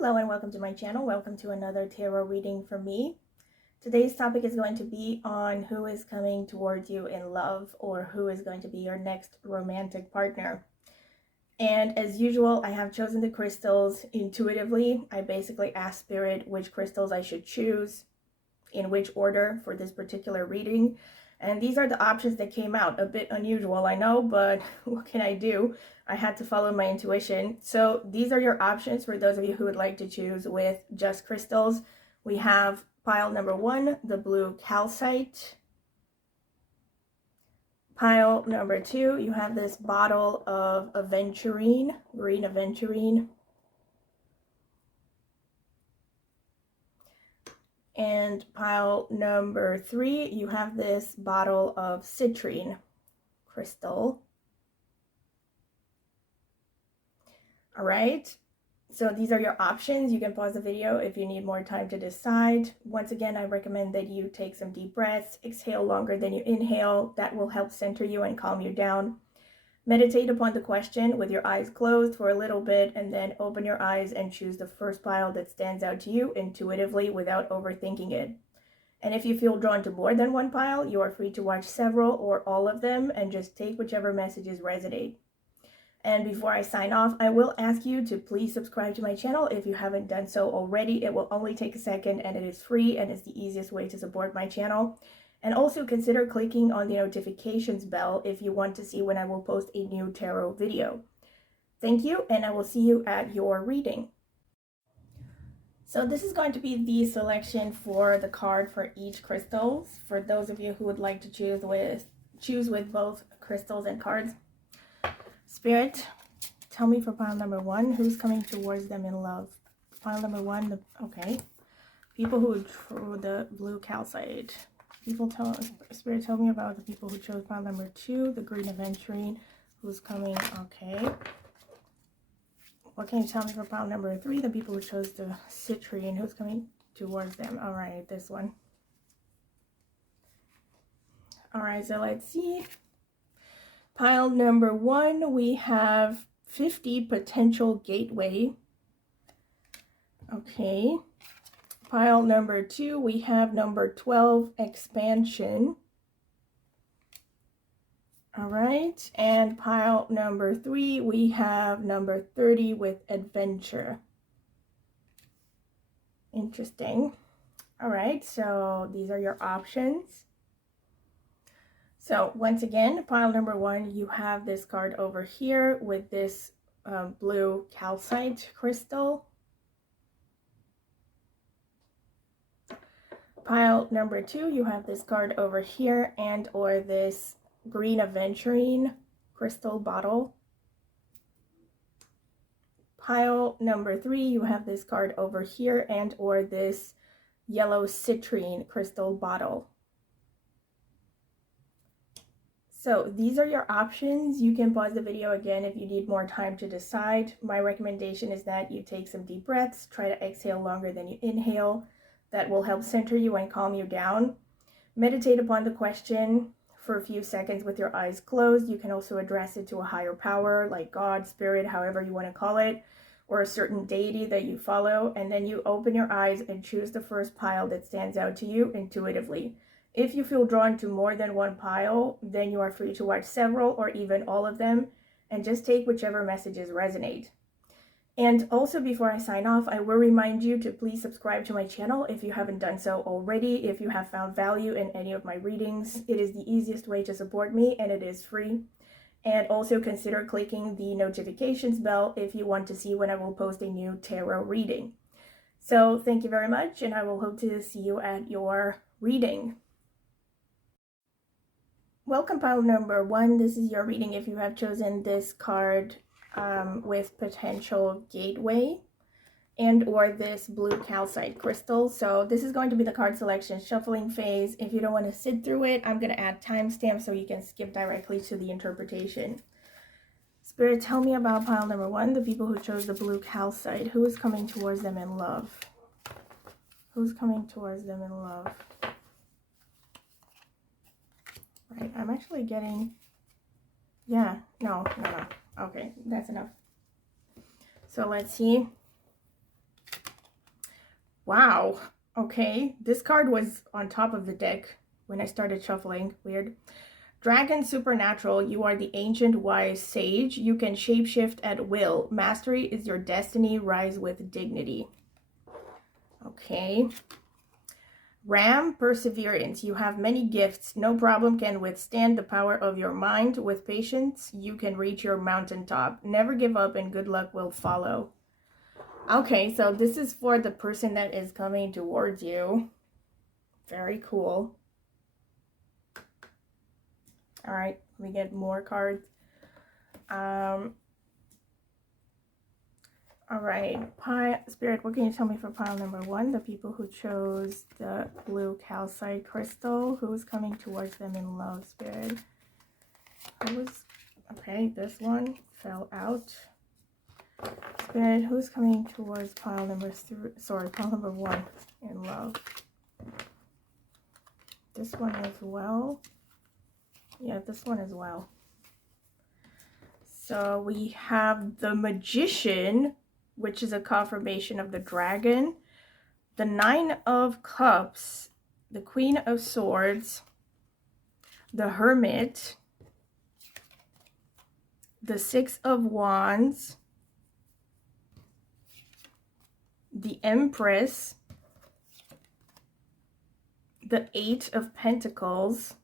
Hello and welcome to my channel. Welcome to another tarot reading from me. Today's topic is going to be on who is coming towards you in love, or who is going to be your next romantic partner. And as usual, I have chosen the crystals intuitively. I basically asked Spirit which crystals I should choose, in which order for this particular reading. And these are the options that came out. A bit unusual, I know, but what can I do? I had to follow my intuition. So these are your options for those of you who would like to choose with just crystals. We have pile number 1, the blue calcite. Pile number 2, you have this bottle of aventurine, green aventurine. And pile number 3, you have this bottle of citrine crystal. All right, so these are your options. You can pause the video if you need more time to decide. Once again, I recommend that you take some deep breaths, exhale longer than you inhale. That will help center you and calm you down. Meditate upon the question with your eyes closed for a little bit, and then open your eyes and choose the first pile that stands out to you intuitively without overthinking it. And if you feel drawn to more than one pile, you are free to watch several or all of them and just take whichever messages resonate. And before I sign off, I will ask you to please subscribe to my channel if you haven't done so already. It will only take a second and it is free, and it's the easiest way to support my channel. And also consider clicking on the notifications bell if you want to see when I will post a new tarot video. Thank you, and I will see you at your reading. So this is going to be the selection for the card for each crystals, for those of you who would like to choose with both crystals and cards. Spirit, tell me for pile number 1, who's coming towards them in love? Pile number 1, okay. People who drew the blue calcite. Spirit, tell me about the people who chose pile number 2, the green aventurine, who's coming, okay. What can you tell me for pile number 3, the people who chose the citrine, who's coming towards them? All right, this one. All right, so let's see. Pile number 1, we have 50 potential gateway. Okay. Pile number 2, we have number 12, expansion. All right. And pile number 3, we have number 30 with adventure. Interesting. All right. So these are your options. So once again, pile number 1, you have this card over here with this blue calcite crystal. Pile number 2, you have this card over here and or this green aventurine crystal bottle. Pile number 3, you have this card over here and or this yellow citrine crystal bottle. So these are your options. You can pause the video again if you need more time to decide. My recommendation is that you take some deep breaths, try to exhale longer than you inhale. That will help center you and calm you down. Meditate upon the question for a few seconds with your eyes closed. You can also address it to a higher power like God, Spirit, however you want to call it, or a certain deity that you follow. And then you open your eyes and choose the first pile that stands out to you intuitively. If you feel drawn to more than one pile, then you are free to watch several or even all of them and just take whichever messages resonate. And also, before I sign off, I will remind you to please subscribe to my channel if you haven't done so already. If you have found value in any of my readings, it is the easiest way to support me and it is free. And also consider clicking the notifications bell if you want to see when I will post a new tarot reading. So thank you very much, and I will hope to see you at your reading. Welcome, pile number 1. This is your reading if you have chosen this card with potential gateway and or this blue calcite crystal. So this is going to be the card selection shuffling phase. If you don't want to sit through it, I'm going to add timestamps so you can skip directly to the interpretation. Spirit, tell me about pile number 1, the people who chose the blue calcite. Who is coming towards them in love? Who's coming towards them in love? Right, I'm actually getting, yeah, no. Okay, that's enough. So let's see. Wow. Okay. This card was on top of the deck when I started shuffling. Weird. Dragon Supernatural, you are the ancient wise sage. You can shapeshift at will. Mastery is your destiny. Rise with dignity. Okay. Ram, perseverance. You have many gifts. No problem can withstand the power of your mind. With patience, you can reach your mountaintop. Never give up and good luck will follow. Okay, so this is for the person that is coming towards you. Very cool. All right, let me get more cards. All right, Spirit, what can you tell me for pile number 1? The people who chose the blue calcite crystal. Who is coming towards them in love, Spirit? Okay, this one fell out. Spirit, who's coming towards pile number 1 in love? This one as well. Yeah, this one as well. So we have the Magician, which is a confirmation of the dragon, the 9 of Cups, the Queen of Swords, the Hermit, the 6 of Wands, the Empress, the 8 of Pentacles,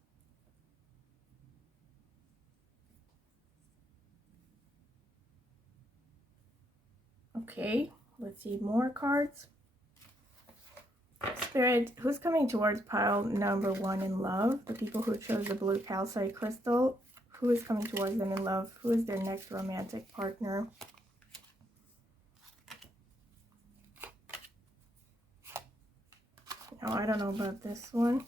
okay, let's see more cards. Spirit, who's coming towards pile number 1 in love? The people who chose the blue calcite crystal. Who is coming towards them in love? Who is their next romantic partner? Oh, I don't know about this one.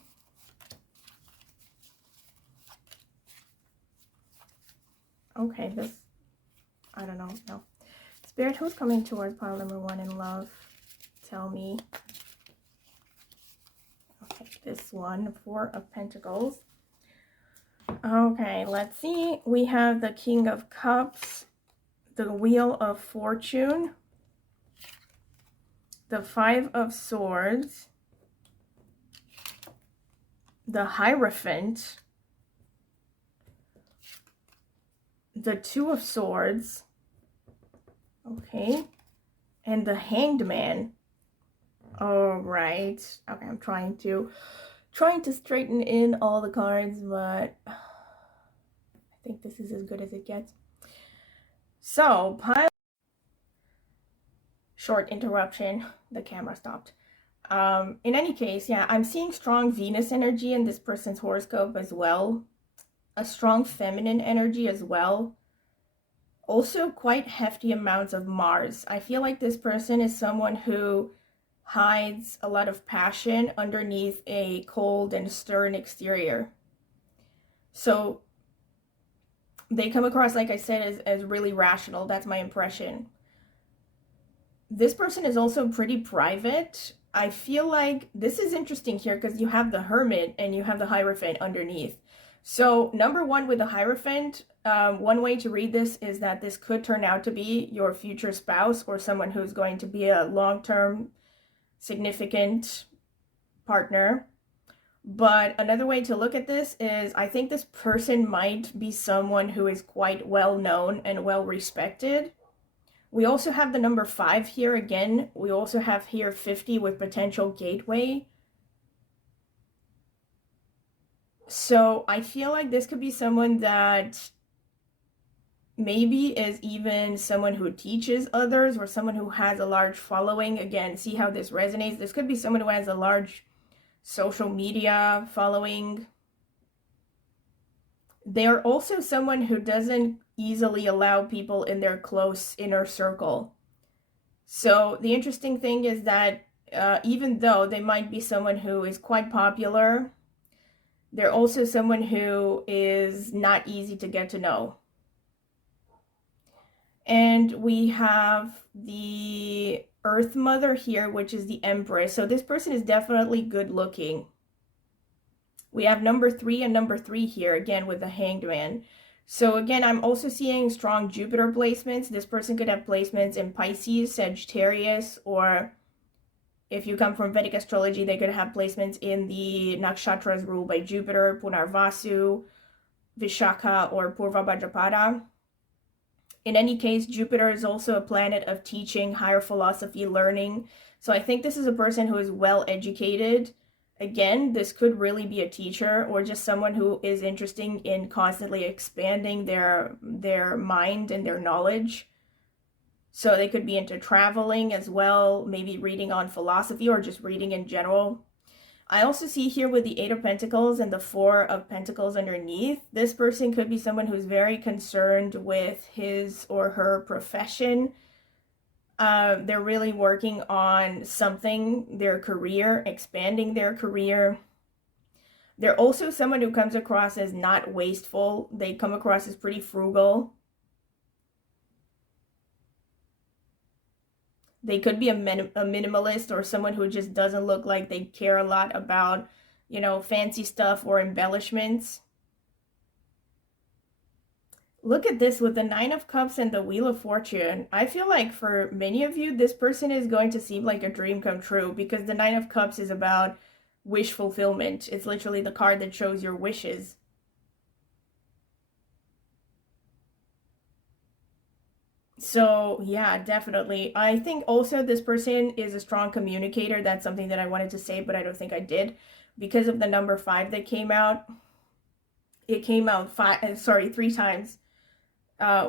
Okay, this, I don't know, no. Spirit, who's coming towards pile number 1 in love? Tell me. Okay, this one, 4 of Pentacles. Okay, let's see. We have the King of Cups, the Wheel of Fortune, the 5 of Swords, the Hierophant, the 2 of Swords, okay, and the Hanged Man. All right. Okay, I'm trying to straighten in all the cards, but I think this is as good as it gets. So, short interruption. The camera stopped. In any case, yeah, I'm seeing strong Venus energy in this person's horoscope as well. A strong feminine energy as well. Also quite hefty amounts of Mars. I feel like this person is someone who hides a lot of passion underneath a cold and stern exterior. So they come across, like I said, as really rational. That's my impression. This person is also pretty private. I feel like this is interesting here because you have the Hermit and you have the Hierophant underneath. So number 1 with the Hierophant, one way to read this is that this could turn out to be your future spouse or someone who's going to be a long-term significant partner. But another way to look at this is I think this person might be someone who is quite well known and well respected. We also have the number 5 here again. We also have here 50 with potential gateway. So I feel like this could be someone that maybe is even someone who teaches others or someone who has a large following. Again, see how this resonates. This could be someone who has a large social media following. They are also someone who doesn't easily allow people in their close inner circle. So the interesting thing is that even though they might be someone who is quite popular, they're also someone who is not easy to get to know. And we have the Earth Mother here, which is the Empress. So this person is definitely good looking. We have number 3 and number 3 here, again, with the Hanged Man. So again, I'm also seeing strong Jupiter placements. This person could have placements in Pisces, Sagittarius, or If you come from Vedic astrology, they could have placements in the nakshatras ruled by Jupiter, Punarvasu, Vishakha, or Purva Bhadrapada. In any case, Jupiter is also a planet of teaching, higher philosophy, learning. So I think this is a person who is well educated. Again, this could really be a teacher or just someone who is interested in constantly expanding their mind and their knowledge. So they could be into traveling as well, maybe reading on philosophy or just reading in general. I also see here with the 8 of Pentacles and the 4 of Pentacles underneath, this person could be someone who's very concerned with his or her profession. They're really working on something, their career, expanding their career. They're also someone who comes across as not wasteful. They come across as pretty frugal. They could be a minimalist or someone who just doesn't look like they care a lot about, you know, fancy stuff or embellishments. Look at this with the 9 of Cups and the Wheel of Fortune. I feel like for many of you, this person is going to seem like a dream come true because the 9 of Cups is about wish fulfillment. It's literally the card that shows your wishes. So yeah, definitely. I think also this person is a strong communicator. That's something that I wanted to say, but I don't think I did because of the number 5 that came out. It came out 3 times.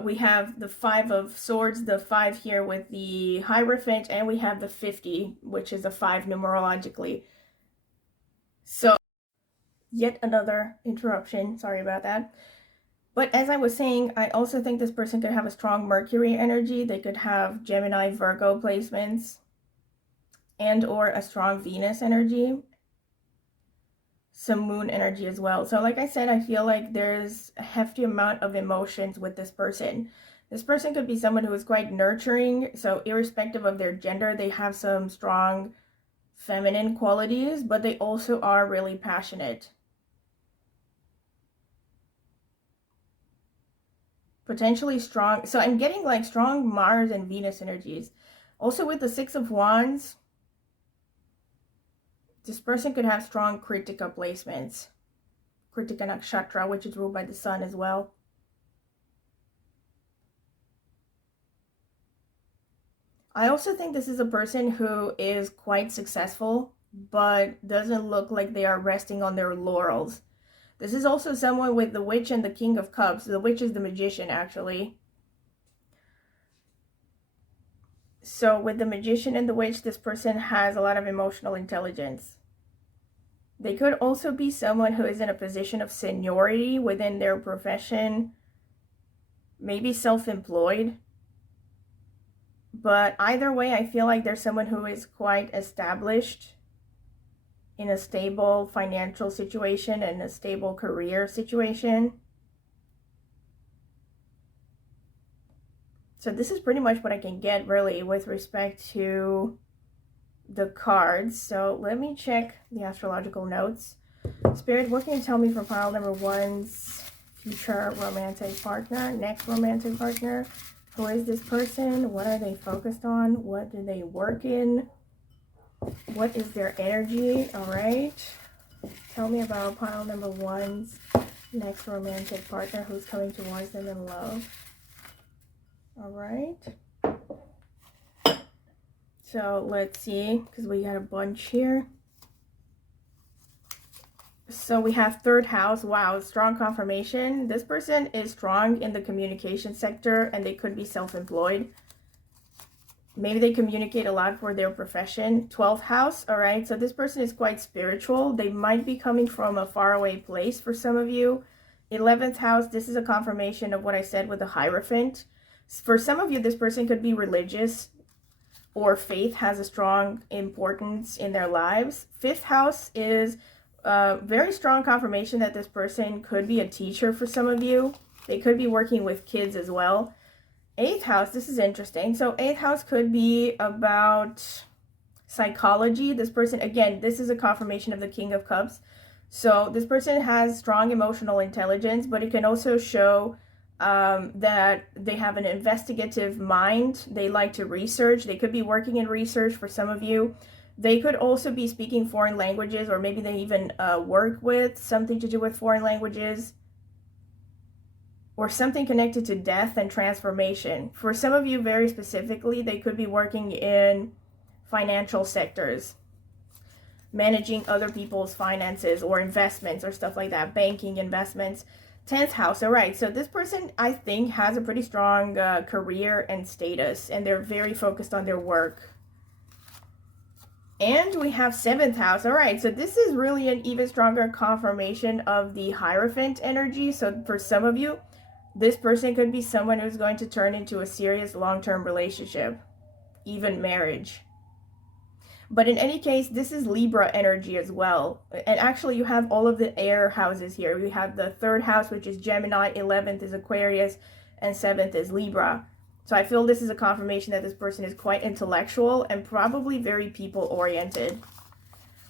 We have the 5 of Swords, the 5 here with the Hierophant, and we have the 50, which is a 5 numerologically. So yet another interruption. Sorry about that. But as I was saying, I also think this person could have a strong Mercury energy. They could have Gemini, Virgo placements, and or a strong Venus energy. Some moon energy as well. So like I said, I feel like there's a hefty amount of emotions with this person. This person could be someone who is quite nurturing. So irrespective of their gender, they have some strong feminine qualities, but they also are really passionate. Potentially strong. So I'm getting like strong Mars and Venus energies. Also with the 6 of Wands, this person could have strong Kritika placements. Kritika Nakshatra, which is ruled by the sun as well. I also think this is a person who is quite successful, but doesn't look like they are resting on their laurels. This is also someone with the Witch and the King of Cups. The Witch is the Magician, actually. So with the Magician and the Witch, this person has a lot of emotional intelligence. They could also be someone who is in a position of seniority within their profession, maybe self-employed. But either way, I feel like there's someone who is quite established in a stable financial situation and a stable career situation. So this is pretty much what I can get really with respect to the cards. So let me check the astrological notes. Spirit, what can you tell me for pile number 1's future romantic partner, next romantic partner? Who is this person? What are they focused on? What do they work in? What is their energy? All right. Tell me about pile number 1's next romantic partner who's coming towards them in love. All right. So let's see, because we got a bunch here. So we have 3rd house. Wow, strong confirmation. This person is strong in the communication sector and they could be self-employed. Maybe they communicate a lot for their profession. 12th house, all right. So this person is quite spiritual. They might be coming from a faraway place for some of you. 11th house, this is a confirmation of what I said with the Hierophant. For some of you, this person could be religious or faith has a strong importance in their lives. 5th house is very strong confirmation that this person could be a teacher for some of you. They could be working with kids as well. 8th house, this is interesting. So 8th house could be about psychology. This person, again, this is a confirmation of the King of Cups. So this person has strong emotional intelligence, but it can also show that they have an investigative mind. They like to research. They could be working in research for some of you. They could also be speaking foreign languages, or maybe they even work with something to do with foreign languages, or something connected to death and transformation. For some of you, very specifically, they could be working in financial sectors, managing other people's finances or investments or stuff like that, banking, investments. 10th house. All right, so this person, I think, has a pretty strong career and status, and they're very focused on their work. And we have 7th house. All right, so this is really an even stronger confirmation of the Hierophant energy. So for some of you, this person could be someone who's going to turn into a serious long-term relationship, even marriage. But in any case, this is Libra energy as well. And actually, you have all of the air houses here. We have the 3rd house, which is Gemini, 11th is Aquarius, and 7th is Libra. So I feel this is a confirmation that this person is quite intellectual and probably very people-oriented.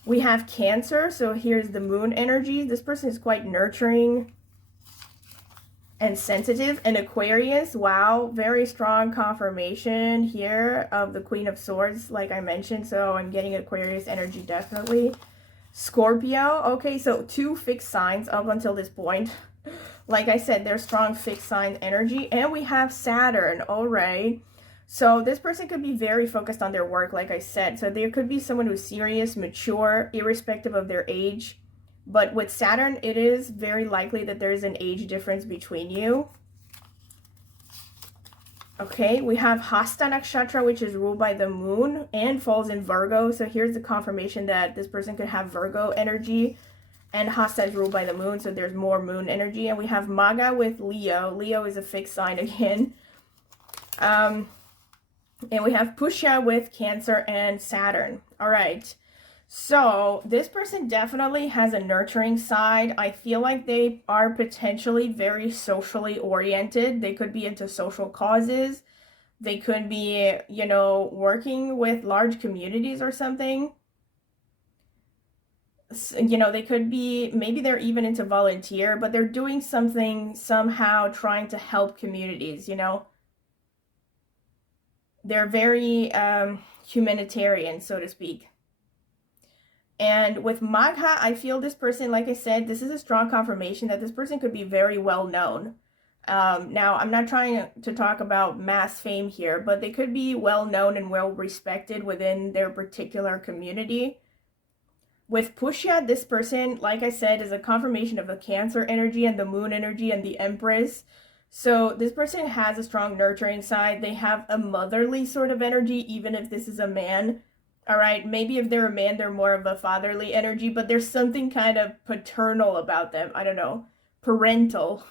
We have Cancer, so here's the moon energy. This person is quite nurturing and sensitive. And Aquarius, wow, very strong confirmation here of the Queen of Swords, like I mentioned. So I'm getting Aquarius energy definitely. Scorpio, okay, so 2 fixed signs up until this point. Like I said, they're strong fixed sign energy. And we have Saturn, all right. So this person could be very focused on their work, like I said. So there could be someone who's serious, mature, irrespective of their age. But with Saturn, it is very likely that there is an age difference between you. Okay, we have Hasta Nakshatra, which is ruled by the moon and falls in Virgo. So here's the confirmation that this person could have Virgo energy. And Hasta is ruled by the moon, so there's more moon energy. And we have Maga with Leo. Leo is a fixed sign again. And we have Pusha with Cancer and Saturn. All right. So this person definitely has a nurturing side. I feel like they are potentially very socially oriented. They could be into social causes. They could be, you know, working with large communities or something. You know, they could be, maybe they're even into volunteer, but they're doing something somehow trying to help communities, you know. They're very humanitarian, so to speak. And with Magha, I feel this person, like I said, this is a strong confirmation that this person could be very well known. Now, I'm not trying to talk about mass fame here, but they could be well known and well respected within their particular community. With Pushya, this person, like I said, is a confirmation of the Cancer energy and the moon energy and the Empress. So this person has a strong nurturing side. They have a motherly sort of energy, even if this is a man. All right, maybe if they're a man, they're more of a fatherly energy, but there's something kind of paternal about them. I don't know, parental.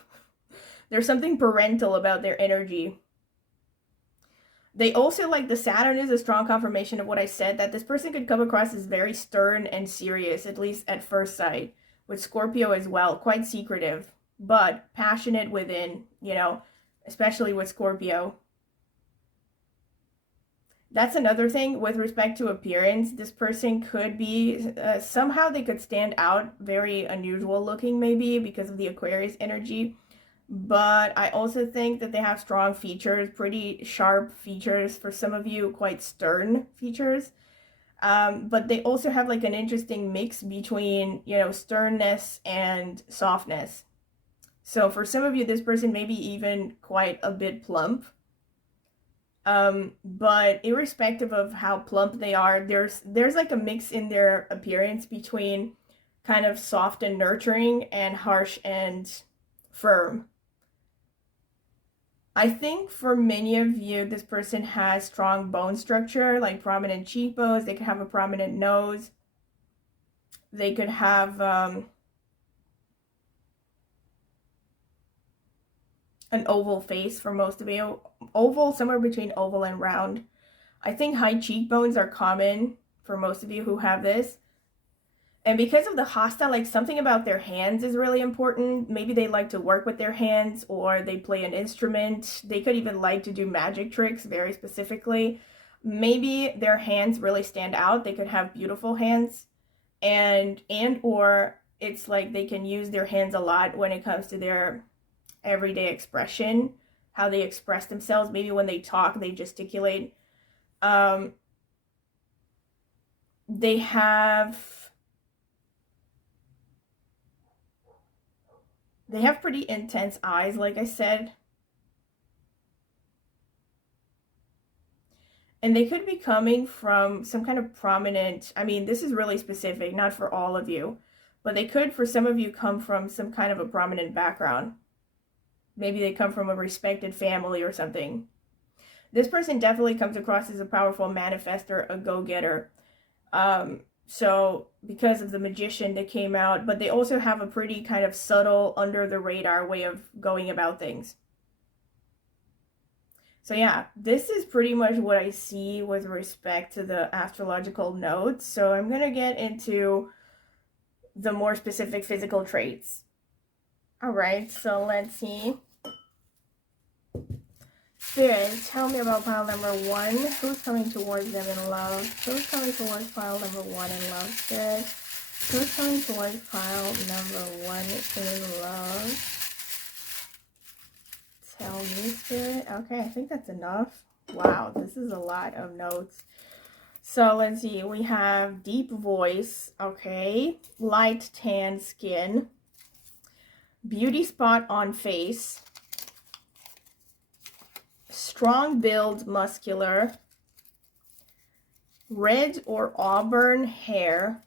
There's something parental about their energy. They also, like, the Saturn is a strong confirmation of what I said, that this person could come across as very stern and serious, at least at first sight. With Scorpio as well, quite secretive, but passionate within, you know, especially with Scorpio. That's another thing with respect to appearance. This person could be, somehow they could stand out, very unusual looking maybe because of the Aquarius energy. But I also think that they have strong features, pretty sharp features, for some of you, quite stern features. But they also have like an interesting mix between, you know, sternness and softness. So for some of you, this person may be even quite a bit plump. But irrespective of how plump they are, there's like a mix in their appearance between kind of soft and nurturing and harsh and firm. I think for many of you, this person has strong bone structure, like prominent cheekbones. They could have a prominent nose. They could have an oval face for most of you. Oval, somewhere between oval and round. I think high cheekbones are common for most of you who have this. And because of the hasta, like, something about their hands is really important. Maybe they like to work with their hands, or they play an instrument. They could even like to do magic tricks very specifically. Maybe their hands really stand out. They could have beautiful hands, and or it's like they can use their hands a lot when it comes to their everyday expression, how they express themselves. Maybe when they talk, they gesticulate. They have pretty intense eyes, like I said. And they could be coming from some kind of prominent, I mean, this is really specific, not for all of you, but they could, for some of you, come from some kind of a prominent background. Maybe they come from a respected family or something. This person definitely comes across as a powerful manifester, a go-getter. So because of the magician that came out, but they also have a pretty kind of subtle, under the radar way of going about things. So yeah, this is pretty much what I see with respect to the astrological notes. So I'm going to get into the more specific physical traits. All right, so let's see. Spirit, tell me about pile number 1. Who's coming towards them in love? Who's coming towards pile number 1 in love, Spirit? Who's coming towards pile number 1 in love? Tell me, Spirit. Okay, I think that's enough. Wow, this is a lot of notes. So let's see. We have deep voice. Okay. Light tan skin. Beauty spot on face. Strong build, muscular. Red or auburn hair.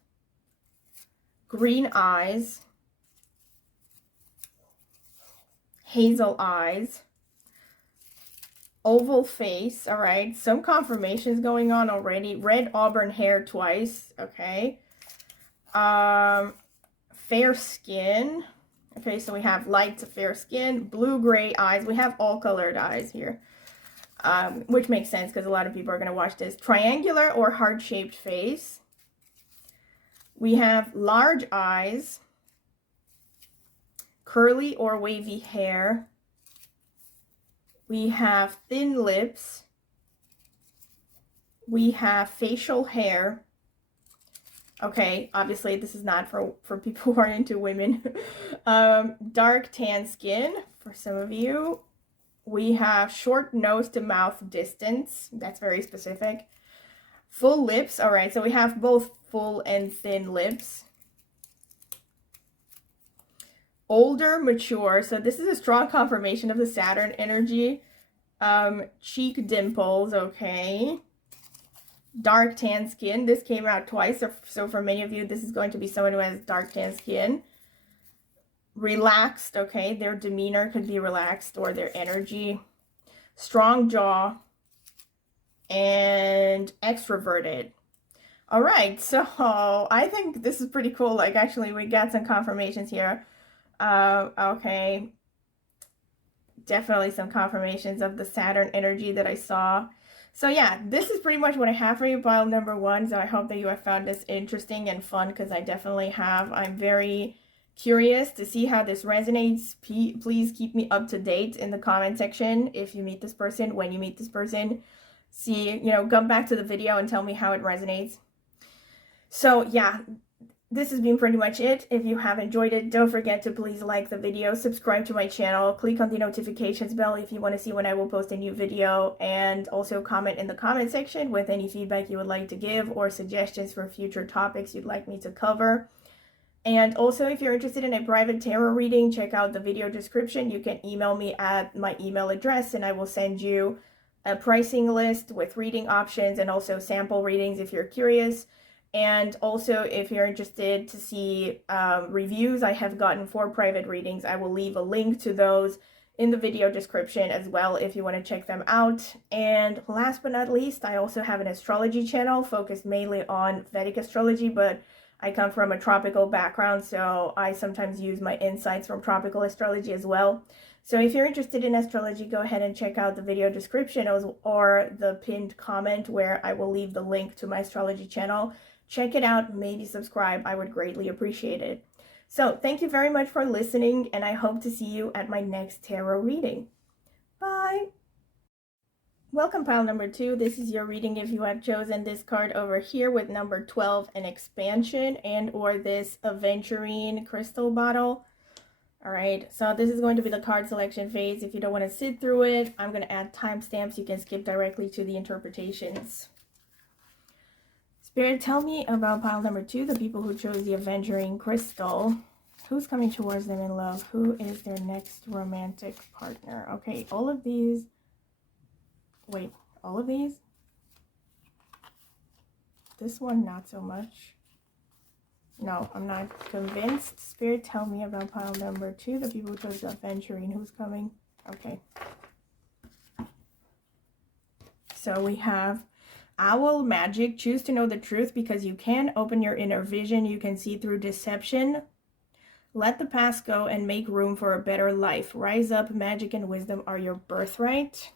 Green eyes. Hazel eyes. Oval face. All right, some confirmations going on already. Red auburn hair twice. Okay. Fair skin. Okay, so we have light to fair skin. Blue-gray eyes. We have all colored eyes here, which makes sense because a lot of people are going to watch this. Triangular or heart-shaped face. We have large eyes. Curly or wavy hair. We have thin lips. We have facial hair. Okay, obviously this is not for people who are into women. Dark tan skin for some of you. We have short nose to mouth distance. That's very specific. Full lips. All right, so we have both full and thin lips. Older, mature. So this is a strong confirmation of the Saturn energy. Cheek dimples. Okay. Dark tan skin. This came out twice. So for many of you, this is going to be someone who has dark tan skin. Relaxed. Okay. Their demeanor could be relaxed, or their energy. Strong jaw. And extroverted. All right. So I think this is pretty cool. Like, actually, we got some confirmations here. Okay, definitely some confirmations of the Saturn energy that I saw. So yeah, this is pretty much what I have for you, pile number 1. So I hope that you have found this interesting and fun, because I definitely have. I'm very curious to see how this resonates. Please keep me up to date in the comment section if you meet this person, when you meet this person. See, come back to the video and tell me how it resonates. So yeah, this has been pretty much it. If you have enjoyed it, don't forget to please like the video, subscribe to my channel, click on the notifications bell if you want to see when I will post a new video, and also comment in the comment section with any feedback you would like to give or suggestions for future topics you'd like me to cover. And also, if you're interested in a private tarot reading, check out the video description. You can email me at my email address and I will send you a pricing list with reading options and also sample readings if you're curious. And also, if you're interested to see reviews I have gotten for private readings, I will leave a link to those in the video description as well if you want to check them out. And last but not least, I also have an astrology channel focused mainly on Vedic astrology, but I come from a tropical background, so I sometimes use my insights from tropical astrology as well. So if you're interested in astrology, go ahead and check out the video description or the pinned comment where I will leave the link to my astrology channel. Check it out, maybe subscribe. I would greatly appreciate it. So thank you very much for listening, and I hope to see you at my next tarot reading. Bye! Welcome, pile number 2. This is your reading if you have chosen this card over here with number 12, an expansion, and or this aventurine crystal bottle. All right, so this is going to be the card selection phase. If you don't want to sit through it, I'm going to add timestamps. You can skip directly to the interpretations. Spirit, tell me about pile number 2, the people who chose the Aventurine Crystal. Who's coming towards them in love? Who is their next romantic partner? Okay, all of these. Wait, all of these? This one, not so much. No, I'm not convinced. Spirit, tell me about pile number 2, the people who chose the Aventurine. Who's coming? Okay. So we have Owl Magic. Choose to know the truth because you can. Open your inner vision. You can see through deception. Let the past go and make room for a better life. Rise up. Magic and wisdom are your birthright.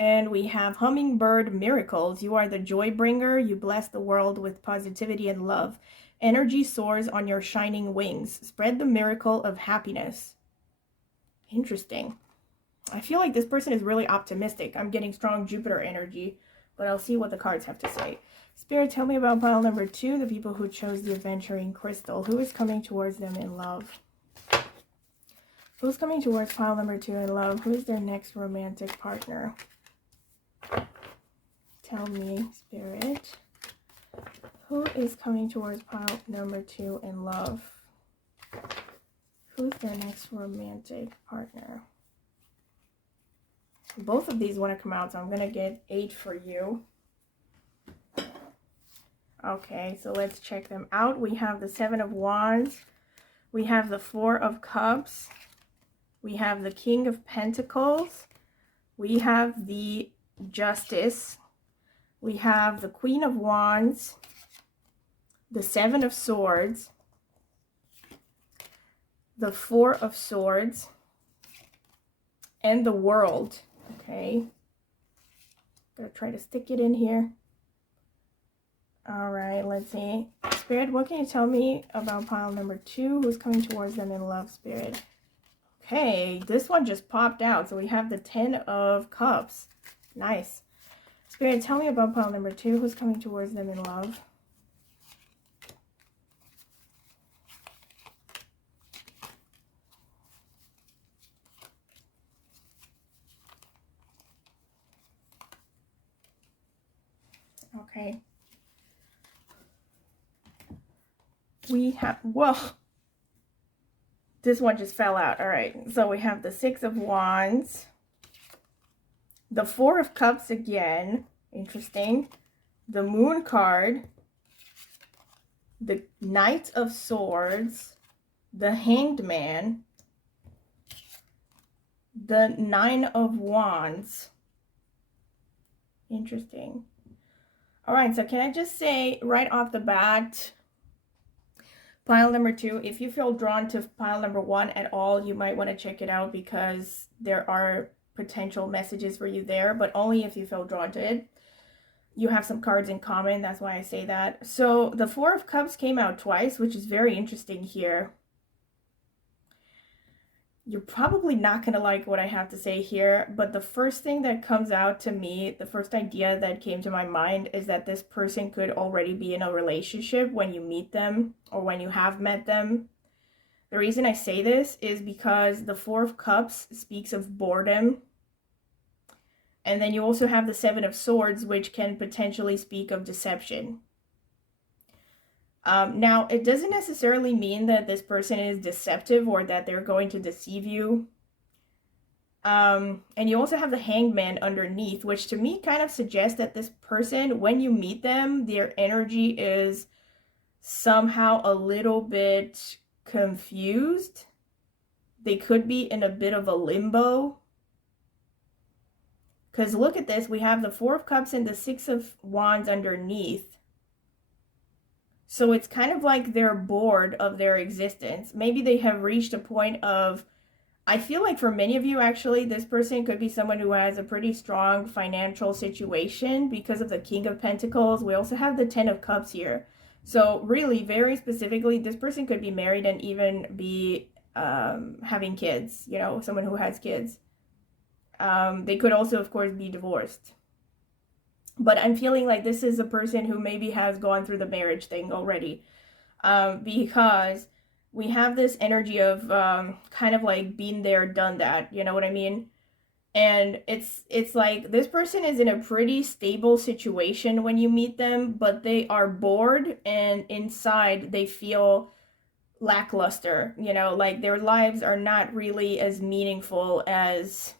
And we have Hummingbird Miracles. You are the joy bringer. You bless the world with positivity and love. Energy soars on your shining wings. Spread the miracle of happiness. Interesting. I feel like this person is really optimistic. I'm getting strong Jupiter energy, but I'll see what the cards have to say. Spirit, tell me about pile number 2, the people who chose the Aventurine Crystal. Who is coming towards them in love? Who's coming towards pile number 2 in love? Who is their next romantic partner? Tell me, Spirit. Who is coming towards pile number 2 in love? Who's their next romantic partner? Both of these want to come out, so I'm going to get 8 for you. Okay, so let's check them out. We have the 7 of Wands. We have the 4 of Cups. We have the King of Pentacles. We have the Justice. We have the Queen of Wands. The 7 of Swords. The 4 of Swords. And the World. Okay. Gonna try to stick it in here. All right, let's see. Spirit, what can you tell me about pile number 2? Who's coming towards them in love, Spirit? Okay, this one just popped out. So we have the 10 of Cups. Nice. Spirit, tell me about pile number 2. Who's coming towards them in love? Okay. We have, whoa. This one just fell out. All right. So we have the 6 of Wands. The 4 of Cups again. Interesting. The Moon card. The Knight of Swords. The Hanged Man. The 9 of Wands. Interesting. All right, so can I just say right off the bat, pile number 2, if you feel drawn to pile number 1 at all, you might want to check it out because there are potential messages for you there, but only if you feel drawn to it. You have some cards in common, that's why I say that. So the 4 of Cups came out twice, which is very interesting here. You're probably not going to like what I have to say here, but the first thing that comes out to me, the first idea that came to my mind is that this person could already be in a relationship when you meet them or when you have met them. The reason I say this is because the 4 of Cups speaks of boredom. And then you also have the 7 of Swords, which can potentially speak of deception. Now, it doesn't necessarily mean that this person is deceptive or that they're going to deceive you. And you also have the Hanged Man underneath, which to me kind of suggests that this person, when you meet them, their energy is somehow a little bit confused. They could be in a bit of a limbo. Because look at this, we have the 4 of Cups and the 6 of Wands underneath. So it's kind of like they're bored of their existence. Maybe they have reached a point of, I feel like for many of you actually, this person could be someone who has a pretty strong financial situation because of the King of Pentacles. We also have the 10 of Cups here. So really, very specifically, this person could be married and even be having kids, you know, someone who has kids. They could also, of course, be divorced. But I'm feeling like this is a person who maybe has gone through the marriage thing already. Because we have this energy of kind of like been there, done that. You know what I mean? And it's like this person is in a pretty stable situation when you meet them, but they are bored and inside they feel lackluster, you know, like their lives are not really as meaningful as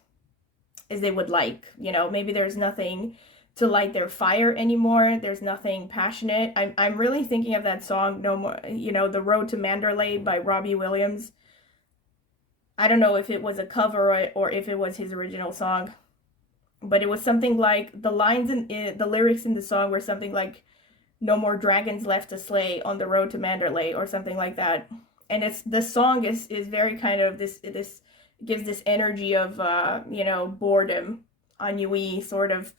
they would like, you know. Maybe there's nothing to light their fire anymore. There's nothing passionate. I'm really thinking of that song, No More, you know, The Road to Mandalay by Robbie Williams. I don't know if it was a cover or if it was his original song, but it was something like the lines in the lyrics in the song were something like "No more dragons left to slay on the road to Mandalay" or something like that. And it's the song is very kind of this gives this energy of you know, boredom, ennui, sort of.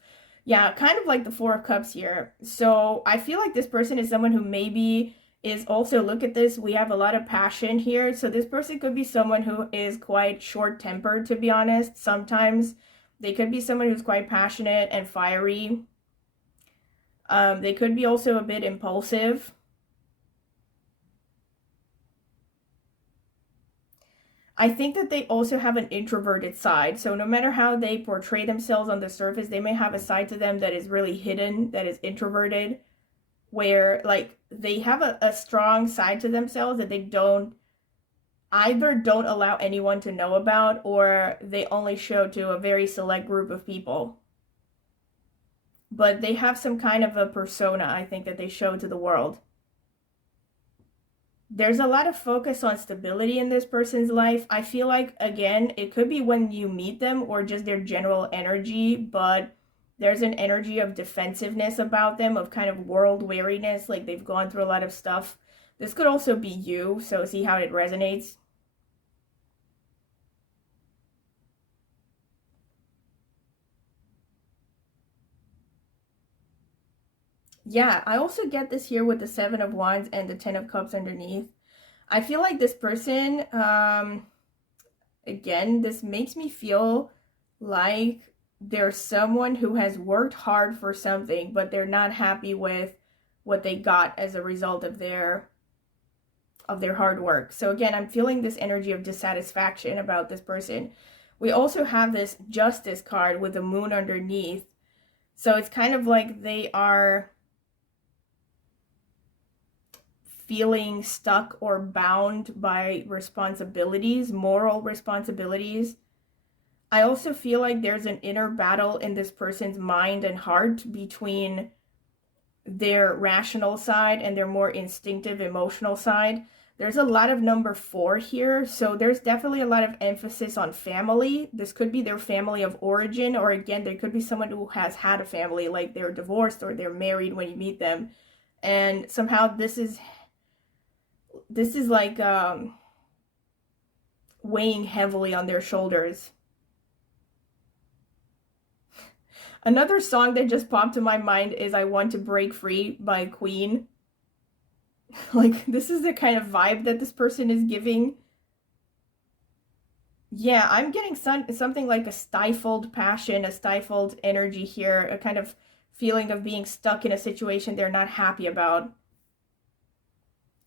Yeah, kind of like the Four of Cups here. So I feel like this person is someone who maybe is also, look at this, we have a lot of passion here. So this person could be someone who is quite short-tempered, to be honest. Sometimes they could be someone who's quite passionate and fiery. They could be also a bit impulsive. I think that they also have an introverted side. So no matter how they portray themselves on the surface, they may have a side to them that is really hidden, that is introverted, where like they have a strong side to themselves that they either don't allow anyone to know about, or they only show to a very select group of people. But they have some kind of a persona, I think, that they show to the world. There's a lot of focus on stability in this person's life. I feel like, again, it could be when you meet them or just their general energy, but there's an energy of defensiveness about them, of kind of world weariness, like they've gone through a lot of stuff. This could also be you, so see how it resonates. Yeah, I also get this here with the Seven of Wands and the Ten of Cups underneath. I feel like this person, again, this makes me feel like there's someone who has worked hard for something, but they're not happy with what they got as a result of their hard work. So again, I'm feeling this energy of dissatisfaction about this person. We also have this Justice card with the moon underneath. So it's kind of like they are feeling stuck or bound by responsibilities, moral responsibilities. I also feel like there's an inner battle in this person's mind and heart between their rational side and their more instinctive emotional side. There's a lot of number 4 here, so there's definitely a lot of emphasis on family. This could be their family of origin, or again, there could be someone who has had a family, like they're divorced or they're married when you meet them. And somehow this is like weighing heavily on their shoulders. Another song that just popped to my mind is I Want to Break Free by Queen. Like, this is the kind of vibe that this person is giving. Yeah, I'm getting something like a stifled passion, a stifled energy here, a kind of feeling of being stuck in a situation they're not happy about.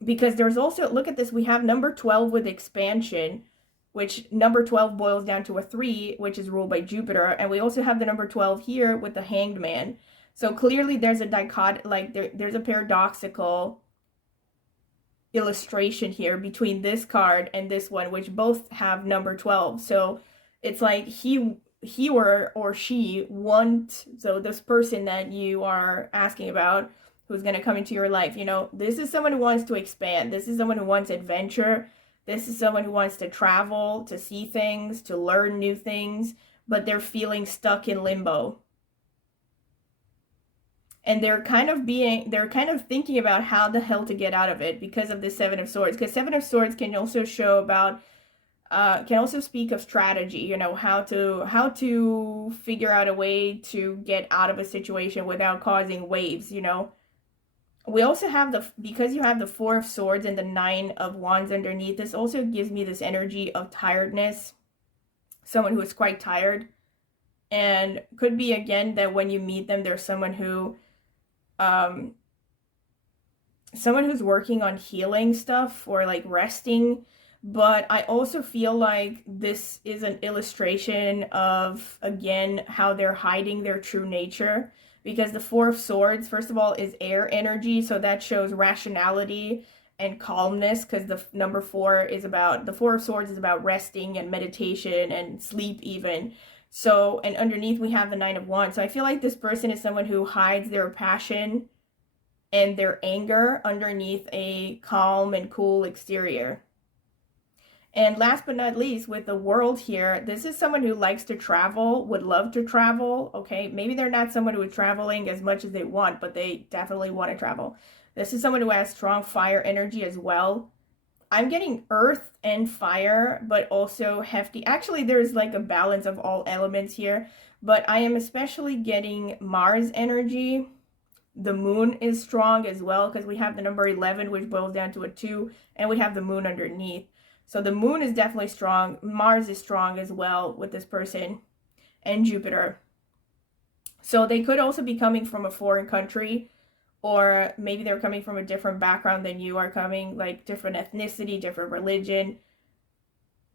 Because there's also, look at this, we have number 12 with expansion, which number 12 boils down to a 3, which is ruled by Jupiter. And we also have the number 12 here with the Hanged Man. So clearly there's a there's a paradoxical illustration here between this card and this one, which both have number 12. So it's like he or she want, so this person that you are asking about who's going to come into your life, you know, this is someone who wants to expand. This is someone who wants adventure. This is someone who wants to travel, to see things, to learn new things, but they're feeling stuck in limbo. And they're kind of thinking about how the hell to get out of it because of the Seven of Swords. Because Seven of Swords can also show about, can also speak of strategy, you know, how to figure out a way to get out of a situation without causing waves, you know. We also have because you have the Four of Swords and the Nine of Wands underneath, this also gives me this energy of tiredness. Someone who is quite tired. And could be, again, that when you meet them, there's someone who's working on healing stuff or like resting. But I also feel like this is an illustration of, again, how they're hiding their true nature. Because the Four of Swords, first of all, is air energy. So that shows rationality and calmness. Because the number 4 is about, the Four of Swords is about resting and meditation and sleep even. So, and underneath we have the Nine of Wands. So I feel like this person is someone who hides their passion and their anger underneath a calm and cool exterior. And last but not least, with the World here, this is someone who likes to travel, would love to travel, okay? Maybe they're not someone who is traveling as much as they want, but they definitely want to travel. This is someone who has strong fire energy as well. I'm getting earth and fire, but also hefty. Actually, there's like a balance of all elements here, but I am especially getting Mars energy. The moon is strong as well because we have the number 11, which boils down to a 2, and we have the moon underneath. So the moon is definitely strong. Mars is strong as well with this person, and Jupiter. So they could also be coming from a foreign country, or maybe they're coming from a different background than you are coming, like different ethnicity, different religion.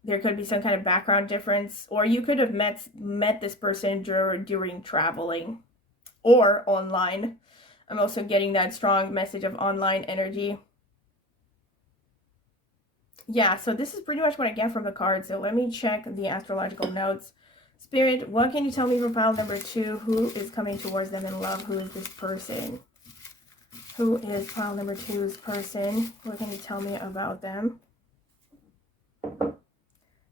There could be some kind of background difference, or you could have met this person during traveling or online. I'm also getting that strong message of online energy. Yeah, so this is pretty much what I get from the card. So let me check the astrological notes. Spirit, what can you tell me for pile number 2? Who is coming towards them in love? Who is this person? Who is pile number 2's person? What can you tell me about them?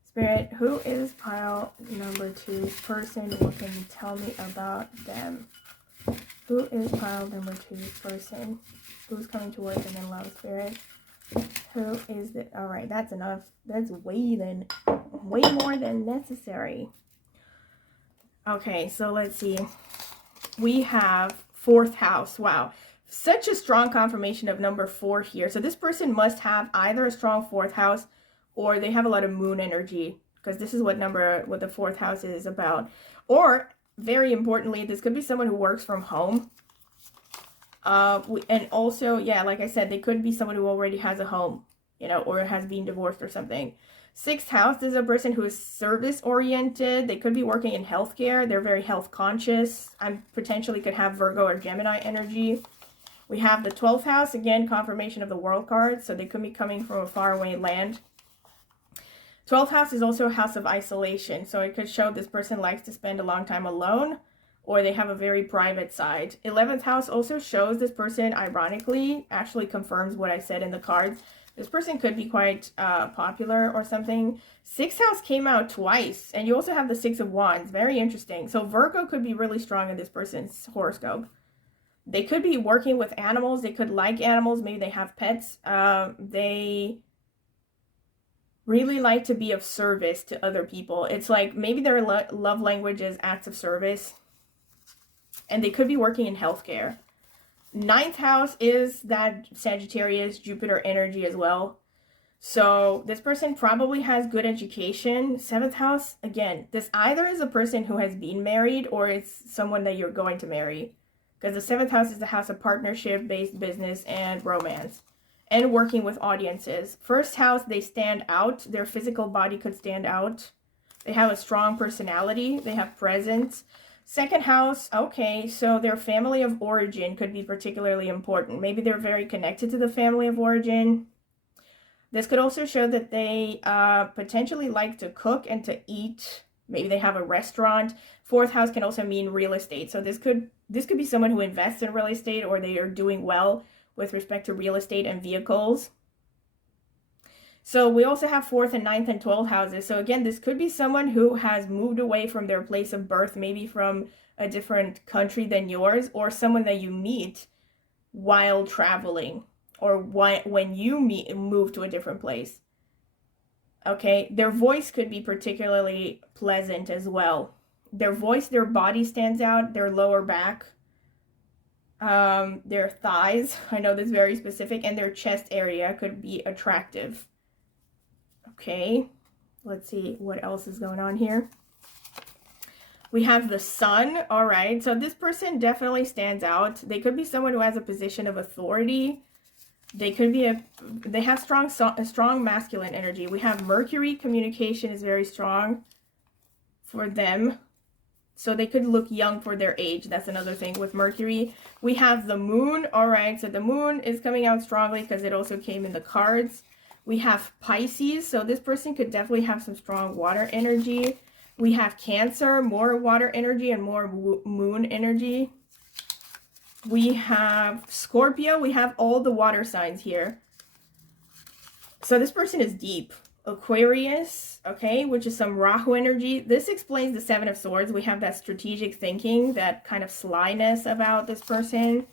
Spirit, who is pile number 2's person? What can you tell me about them? Who is pile number 2's person? Who's coming towards them in love, Spirit? Who is it? All right, that's enough. That's way more than necessary. Okay, so let's see. We have 4th house. Wow, such a strong confirmation of number 4 here. So this person must have either a strong 4th house or they have a lot of moon energy, because this is what the 4th house is about. Or very importantly, this could be someone who works from home. And also, yeah, like I said, they could be someone who already has a home, you know, or has been divorced or something. 6th house is a person who is service oriented. They could be working in healthcare. They're very health conscious. I potentially could have Virgo or Gemini energy. We have the 12th house, again, confirmation of the World card. So they could be coming from a faraway land. 12th house is also a house of isolation. So it could show this person likes to spend a long time alone, or they have a very private side. 11th house also shows this person, ironically, actually confirms what I said in the cards. This person could be quite popular or something. 6th house came out twice, and you also have the 6 of Wands. Very interesting. So Virgo could be really strong in this person's horoscope. They could be working with animals. They could like animals. Maybe they have pets. They really like to be of service to other people. It's like maybe their love language is acts of service. And they could be working in healthcare. 9th house is that Sagittarius, Jupiter energy as well. So this person probably has good education. 7th house, again, this either is a person who has been married or it's someone that you're going to marry. Because the 7th house is the house of partnership-based business and romance. And working with audiences. 1st house, they stand out. Their physical body could stand out. They have a strong personality. They have presence. 2nd house, okay, so their family of origin could be particularly important. Maybe they're very connected to the family of origin. This could also show that they potentially like to cook and to eat. Maybe they have a restaurant. 4th house can also mean real estate. So this could be someone who invests in real estate, or they are doing well with respect to real estate and vehicles. So we also have 4th and 9th and 12th houses. So again, this could be someone who has moved away from their place of birth, maybe from a different country than yours, or someone that you meet while traveling, or when you move to a different place. Okay, their voice could be particularly pleasant as well. Their voice, their body stands out, their lower back, their thighs, I know this is very specific, and their chest area could be attractive. Okay, let's see what else is going on here. We have the Sun. All right, so this person definitely stands out. They could be someone who has a position of authority. They could be they have strong masculine energy. We have Mercury, communication is very strong for them. So they could look young for their age. That's another thing with Mercury. We have the moon. All right, so the moon is coming out strongly because it also came in the cards. We have Pisces. So this person could definitely have some strong water energy. We have Cancer, more water energy and more moon energy. We have Scorpio. We have all the water signs here. So this person is deep. Aquarius, okay, which is some Rahu energy. This explains the Seven of Swords. We have that strategic thinking, that kind of slyness about this person.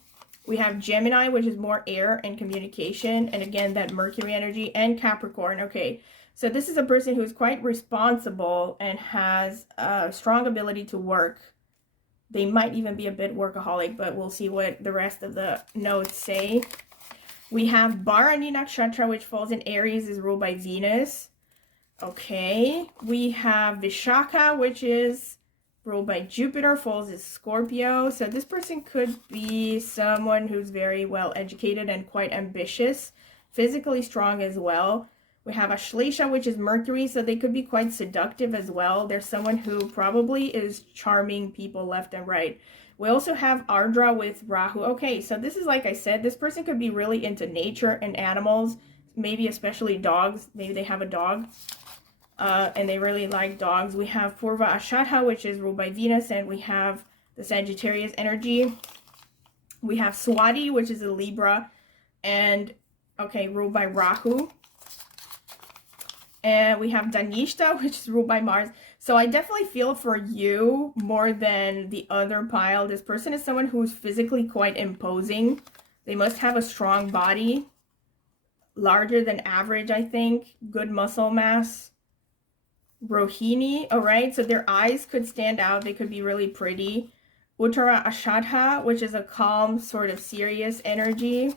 We have Gemini, which is more air and communication. And again, that Mercury energy, and Capricorn. Okay, so this is a person who is quite responsible and has a strong ability to work. They might even be a bit workaholic, but we'll see what the rest of the notes say. We have Bharani Nakshatra, which falls in Aries, is ruled by Venus. Okay. We have Vishaka, which is ruled by Jupiter, falls in Scorpio. So this person could be someone who's very well educated and quite ambitious, physically strong as well. We have Ashlesha, which is Mercury, so they could be quite seductive as well. There's someone who probably is charming people left and right. We also have Ardra with Rahu. Okay, so this is, like I said, this person could be really into nature and animals, maybe especially dogs. Maybe they have a dog and they really like dogs. We have Purva Ashadha, which is ruled by Venus, and we have the Sagittarius energy. We have Swati, which is a Libra, and, okay, ruled by Rahu. And we have Dhanishta, which is ruled by Mars. So I definitely feel for you more than the other pile. This person is someone who's physically quite imposing. They must have a strong body, larger than average, I think. Good muscle mass. Rohini, all right. So their eyes could stand out. They could be really pretty. Uttara Ashadha, which is a calm, sort of serious energy.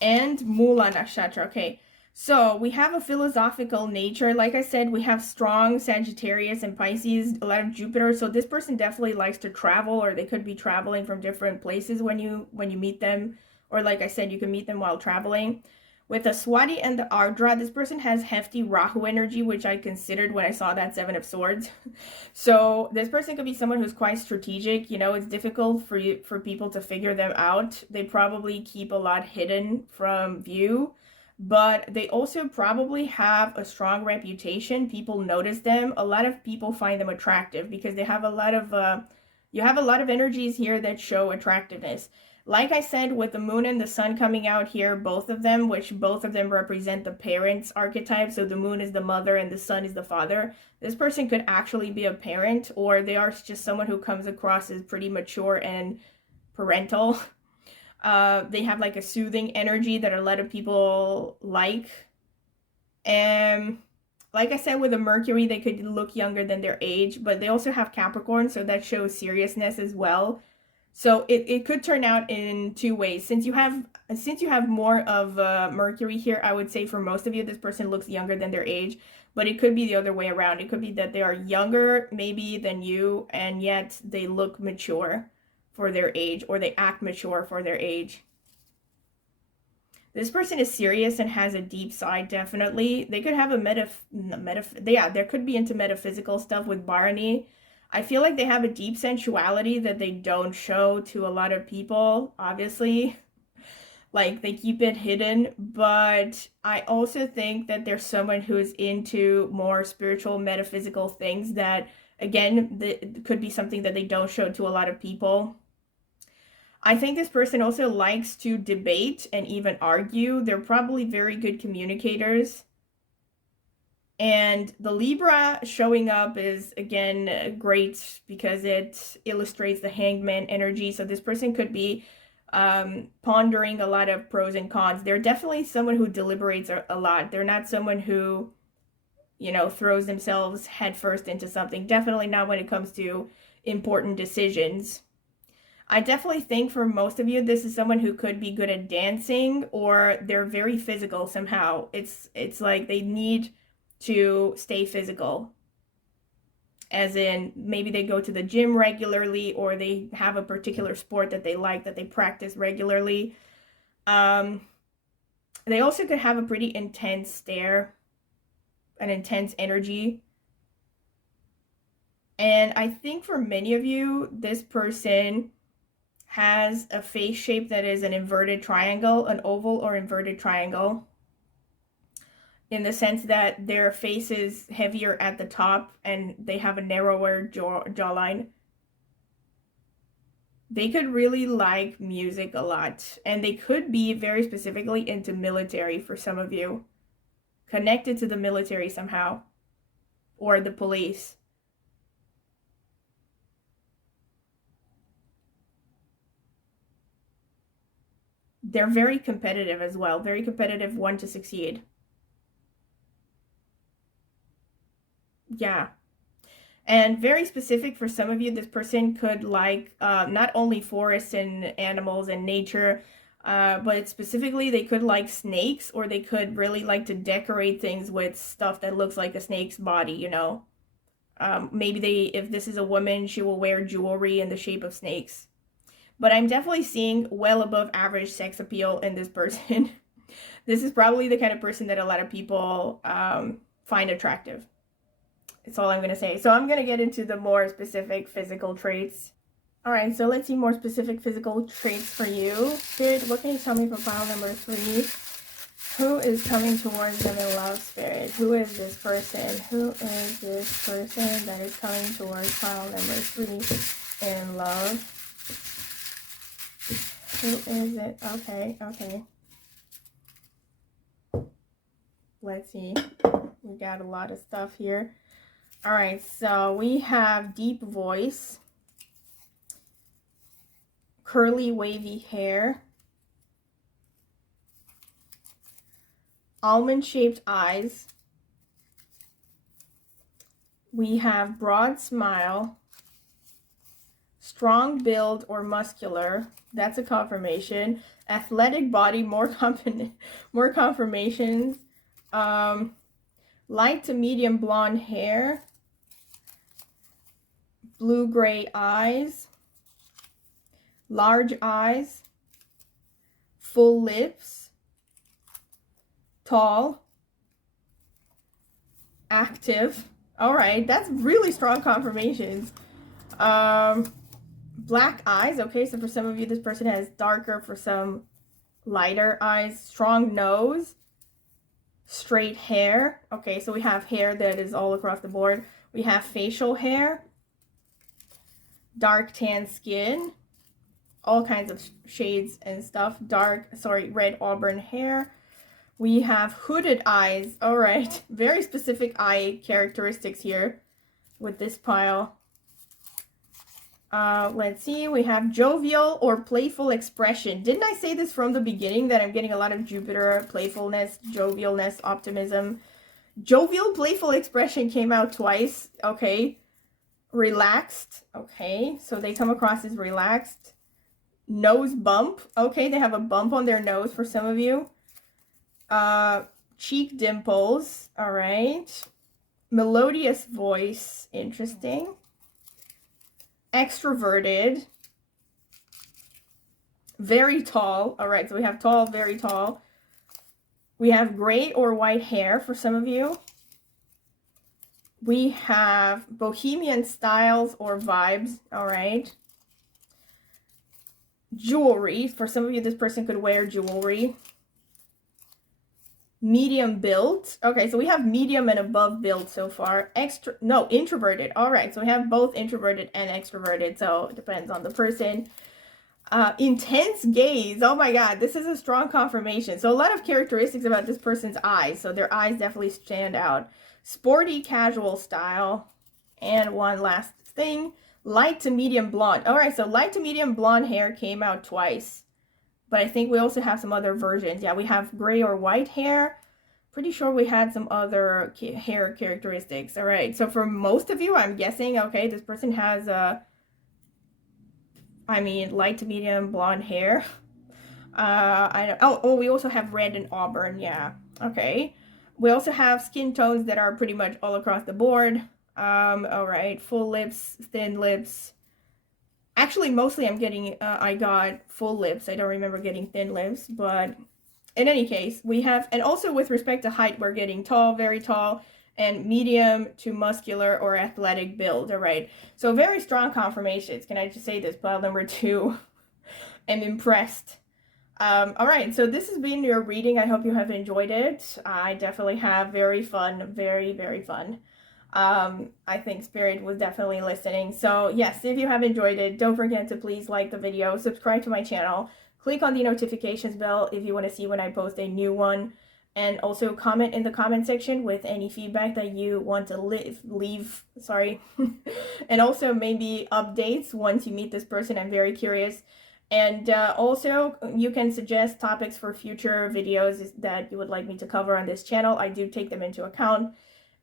And Mula Nakshatra, okay. So we have a philosophical nature. Like I said, we have strong Sagittarius and Pisces, a lot of Jupiter. So this person definitely likes to travel, or they could be traveling from different places when you meet them. Or like I said, you can meet them while traveling. With the Swati and the Ardra, this person has hefty Rahu energy, which I considered when I saw that Seven of Swords. So this person could be someone who's quite strategic. You know, it's difficult for people to figure them out. They probably keep a lot hidden from view. But they also probably have a strong reputation. People notice them. A lot of people find them attractive because they have a lot of, you have a lot of energies here that show attractiveness. Like I said, with the moon and the sun coming out here, both of them represent the parents archetype. So the moon is the mother and the sun is the father. This person could actually be a parent, or they are just someone who comes across as pretty mature and parental. They have like a soothing energy that a lot of people like. And like I said, with the Mercury, they could look younger than their age, but they also have Capricorn, so that shows seriousness as well. So it could turn out in two ways. Since you have more of Mercury here, I would say for most of you, this person looks younger than their age, but it could be the other way around. It could be that they are younger maybe than you, and yet they look mature for their age, or they act mature for their age. This person is serious and has a deep side, definitely. They could have there could be into metaphysical stuff with Bharani. I feel like they have a deep sensuality that they don't show to a lot of people, obviously. Like, they keep it hidden, but I also think that there's someone who is into more spiritual, metaphysical things that, again, could be something that they don't show to a lot of people. I think this person also likes to debate and even argue. They're probably very good communicators. And the Libra showing up is, again, great because it illustrates the Hangman energy. So this person could be pondering a lot of pros and cons. They're definitely someone who deliberates a lot. They're not someone who, you know, throws themselves headfirst into something. Definitely not when it comes to important decisions. I definitely think for most of you, this is someone who could be good at dancing, or they're very physical somehow. It's like they need to stay physical, as in maybe they go to the gym regularly, or they have a particular sport that they like, that they practice regularly. They also could have a pretty intense stare, an intense energy. And I think for many of you, this person has a face shape that is an inverted triangle, an oval or inverted triangle, in the sense that their face is heavier at the top and they have a narrower jawline. They could really like music a lot, and they could be very specifically into military for some of you, connected to the military somehow, or the police. They're very competitive as well, very competitive, want to succeed. Yeah. And very specific for some of you, this person could like not only forests and animals and nature, but specifically they could like snakes, or they could really like to decorate things with stuff that looks like a snake's body, you know. Maybe if this is a woman, she will wear jewelry in the shape of snakes. But I'm definitely seeing well above average sex appeal in this person. This is probably the kind of person that a lot of people find attractive. That's all I'm going to say. So I'm going to get into the more specific physical traits. All right, so let's see more specific physical traits for you. Spirit, what can you tell me for pile number 3? Who is coming towards them in love, Spirit? Who is this person? Who is this person that is coming towards pile number 3 in love? Who is it? Okay. Let's see. We got a lot of stuff here. All right, so we have deep voice, curly wavy hair, almond-shaped eyes. We have broad smile, strong build or muscular. That's a confirmation. Athletic body, more confirmations. Light to medium blonde hair, blue-gray eyes, large eyes, full lips, tall, active. All right, that's really strong confirmations. Black eyes. Okay, so for some of you, this person has darker, for some lighter eyes. Strong nose, straight hair. Okay, so we have hair that is all across the board. We have facial hair, dark tan skin, all kinds of shades and stuff. Red auburn hair. We have hooded eyes. All right, very specific eye characteristics here with this pile. Let's see, we have jovial or playful expression. Didn't I say this from the beginning, that I'm getting a lot of Jupiter, playfulness, jovialness, optimism? Jovial, playful expression came out twice. Okay. Relaxed. Okay, so they come across as relaxed. Nose bump. Okay, they have a bump on their nose for some of you. Cheek dimples. All right. Melodious voice. Interesting. Extroverted. Very tall. All right, so we have tall, very tall. We have gray or white hair for some of you. We have bohemian styles or vibes. All right. Jewelry. For some of you, this person could wear jewelry. Medium build. Okay, so we have medium and above build so far. Introverted. All right, so we have both introverted and extroverted, so it depends on the person. Intense gaze. Oh my god, this is a strong confirmation. So a lot of characteristics about this person's eyes. So their eyes definitely stand out. Sporty casual style. And one last thing, light to medium blonde. All right, so light to medium blonde hair came out twice. But I think we also have some other versions. Yeah, we have gray or white hair. Pretty sure we had some other hair characteristics. All right, so for most of you, I'm guessing, okay, this person has light to medium blonde hair. We also have red and auburn. Yeah, okay. We also have skin tones that are pretty much all across the board. All right, full lips, thin lips, Actually, mostly I'm getting, I got full lips. I don't remember getting thin lips, but in any case, we have, and also with respect to height, we're getting tall, very tall, and medium to muscular or athletic build, all right? So very strong confirmations. Can I just say this? Pile number 2, I'm impressed. All right, so this has been your reading. I hope you have enjoyed it. I definitely have. Very fun, very, very fun. I think Spirit was definitely listening. So yes, if you have enjoyed it, don't forget to please like the video, subscribe to my channel, click on the notifications bell if you want to see when I post a new one, and also comment in the comment section with any feedback that you want to leave, sorry. And also maybe updates once you meet this person. I'm very curious. And also, you can suggest topics for future videos that you would like me to cover on this channel. I do take them into account.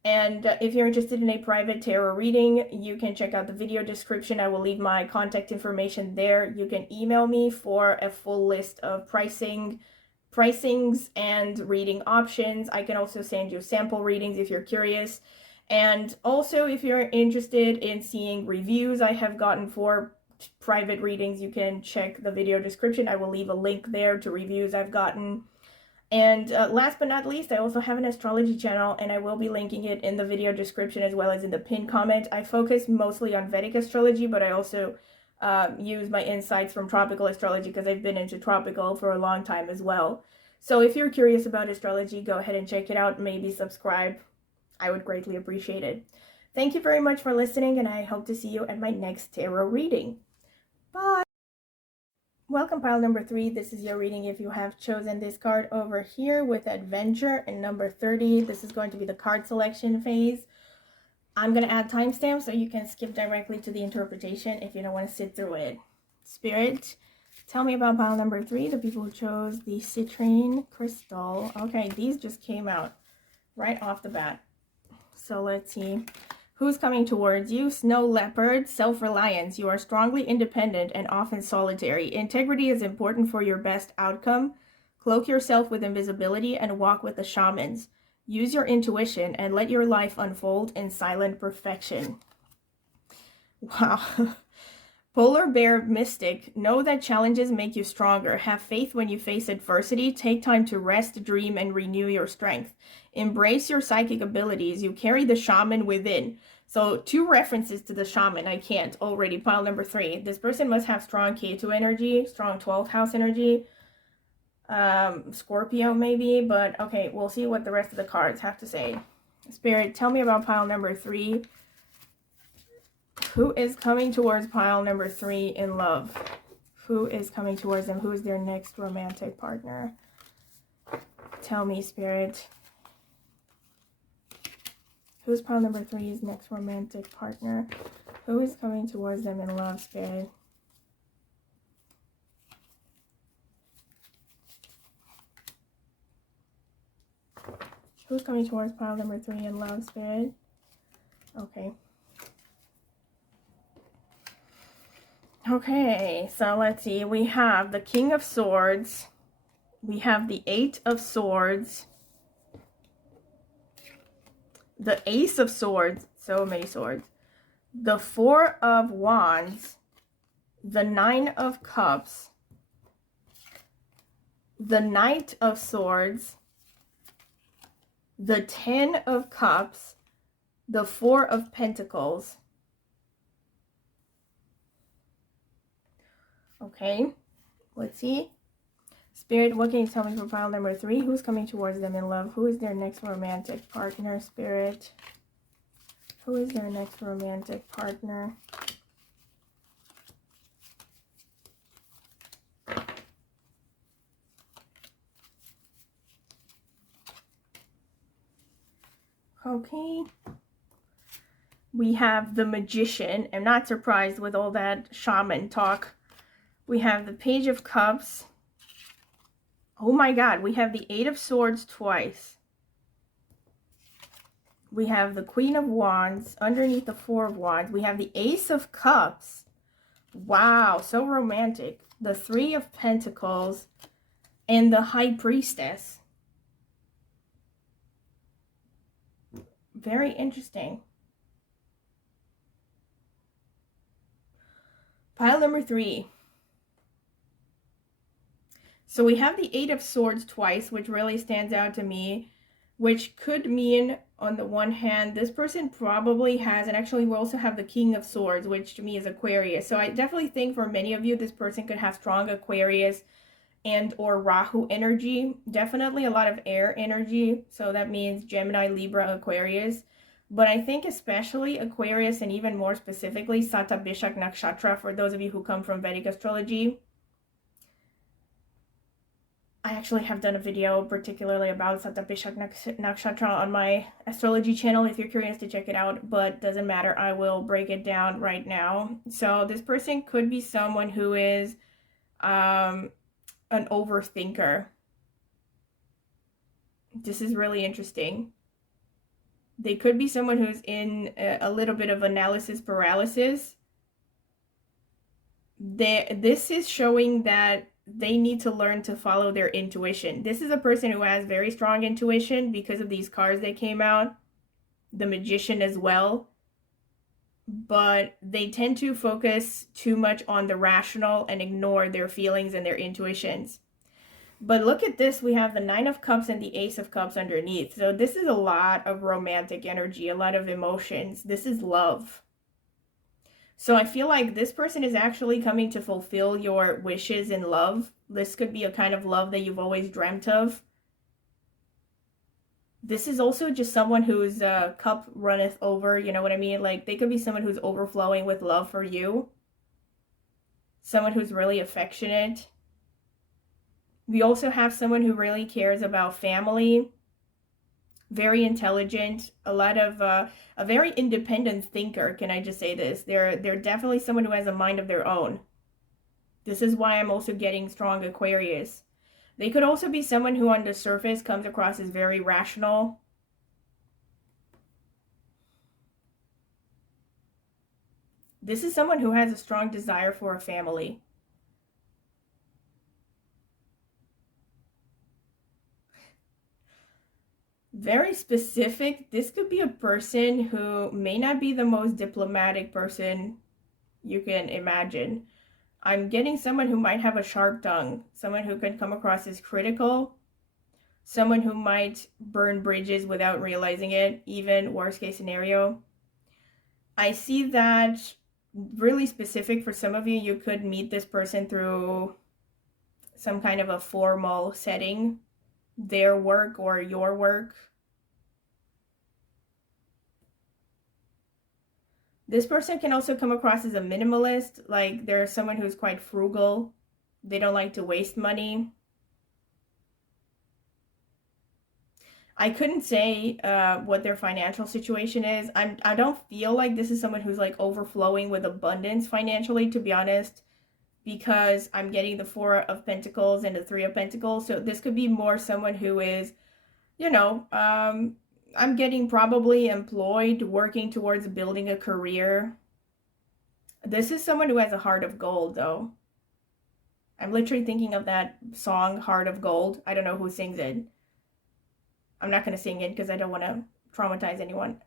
And if you're interested in a private tarot reading, you can check out the video description. I will leave my contact information there. You can email me for a full list of pricings and reading options. I can also send you sample readings if you're curious. And also, if you're interested in seeing reviews I have gotten for private readings, you can check the video description. I will leave a link there to reviews I've gotten. And last but not least, I also have an astrology channel, and I will be linking it in the video description as well as in the pinned comment. I focus mostly on Vedic astrology, but I also use my insights from tropical astrology because I've been into tropical for a long time as well. So if you're curious about astrology, go ahead and check it out. Maybe subscribe. I would greatly appreciate it. Thank you very much for listening, and I hope to see you at my next tarot reading. Bye! Welcome, pile number 3. This is your reading if you have chosen this card over here with Adventure and number 30. This is going to be the card selection phase. I'm going to add timestamps so you can skip directly to the interpretation if you don't want to sit through it. Spirit, tell me about pile number 3, the people who chose the citrine crystal. Okay, these just came out right off the bat. So let's see. Who's coming towards you? Snow Leopard, self-reliance. You are strongly independent and often solitary. Integrity is important for your best outcome. Cloak yourself with invisibility and walk with the shamans. Use your intuition and let your life unfold in silent perfection. Wow. Polar Bear Mystic, know that challenges make you stronger. Have faith when you face adversity. Take time to rest, dream, and renew your strength. Embrace your psychic abilities. You carry the shaman within. So 2 references to the shaman. I can't already. Pile number 3. This person must have strong K2 energy, strong 12th house energy. Scorpio maybe, but okay, we'll see what the rest of the cards have to say. Spirit, tell me about pile number 3. Who is coming towards pile number 3 in love? Who is coming towards them? Who is their next romantic partner? Tell me, Spirit. Who's pile number 3's next romantic partner? Who is coming towards them in love, Spirit? Who's coming towards pile number 3 in love, Spirit? Okay. Okay, so let's see. We have the King of Swords. We have the 8 of Swords. The Ace of Swords. So many swords. The 4 of Wands. The 9 of Cups. The Knight of Swords. The 10 of Cups. The 4 of Pentacles. Okay, let's see. Spirit, what can you tell me for pile number 3? Who's coming towards them in love? Who is their next romantic partner, Spirit? Who is their next romantic partner? Okay. We have the Magician. I'm not surprised with all that shaman talk. We have the Page of Cups. Oh my God, we have the 8 of Swords twice. We have the Queen of Wands underneath the 4 of Wands. We have the Ace of Cups. Wow, so romantic. The 3 of Pentacles and the High Priestess. Very interesting. Pile number 3. So we have the Eight of Swords twice, which really stands out to me, which could mean, on the one hand, this person probably has, and actually we also have the King of Swords, which to me is Aquarius. So I definitely think for many of you, this person could have strong Aquarius and or Rahu energy. Definitely a lot of air energy. So that means Gemini, Libra, Aquarius. But I think especially Aquarius, and even more specifically Satabishak Nakshatra, for those of you who come from Vedic astrology. I actually have done a video particularly about Satabishak Nakshatra on my astrology channel if you're curious to check it out, but doesn't matter, I will break it down right now. So this person could be someone who is an overthinker. This is really interesting. They could be someone who's in a little bit of analysis paralysis. This is showing that they need to learn to follow their intuition. This is a person who has very strong intuition because of these cards that came out. The Magician as well. But they tend to focus too much on the rational and ignore their feelings and their intuitions. But look at this, we have the Nine of Cups and the Ace of Cups underneath. So this is a lot of romantic energy, a lot of emotions. This is love. So I feel like this person is actually coming to fulfill your wishes in love. This could be a kind of love that you've always dreamt of. This is also just someone whose cup runneth over, you know what I mean? Like, they could be someone who's overflowing with love for you. Someone who's really affectionate. We also have someone who really cares about family. Very intelligent, a lot of a very independent thinker. Can I just say this? They're definitely someone who has a mind of their own. This is why I'm also getting strong Aquarius. They could also be someone who on the surface comes across as very rational. This is someone who has a strong desire for a family. Very specific. This could be a person who may not be the most diplomatic person you can imagine. I'm getting someone who might have a sharp tongue, someone who can come across as critical, someone who might burn bridges without realizing it, even worst case scenario. I see that really specific for some of you. You could meet this person through some kind of a formal setting, their work or your work. This person can also come across as a minimalist, like they're someone who's quite frugal. They don't like to waste money. I couldn't say what their financial situation is. I don't feel like this is someone who's like overflowing with abundance financially, to be honest, because I'm getting the Four of Pentacles and the Three of Pentacles. So this could be more someone who is, you know, I'm getting probably employed, working towards building a career. This is someone who has a heart of gold, though. I'm literally thinking of that song, Heart of Gold. I don't know who sings it. I'm not going to sing it because I don't want to traumatize anyone.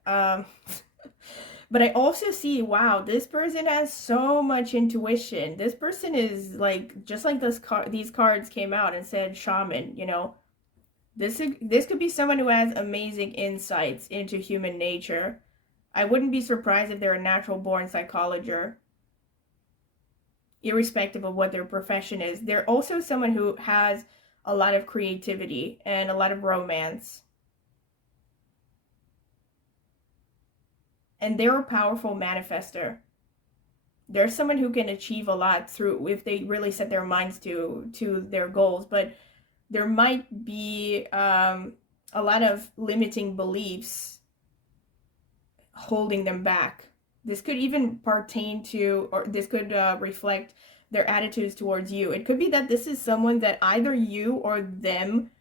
But I also see, wow, this person has so much intuition. This person is like, just like these cards came out and said shaman, you know. This could be someone who has amazing insights into human nature. I wouldn't be surprised if they're a natural born psychologist, irrespective of what their profession is. They're also someone who has a lot of creativity and a lot of romance. And they're a powerful manifester. They're someone who can achieve a lot through, if they really set their minds to their goals. But there might be a lot of limiting beliefs holding them back. This could even pertain to, or this could reflect their attitudes towards you. It could be that this is someone that either you or them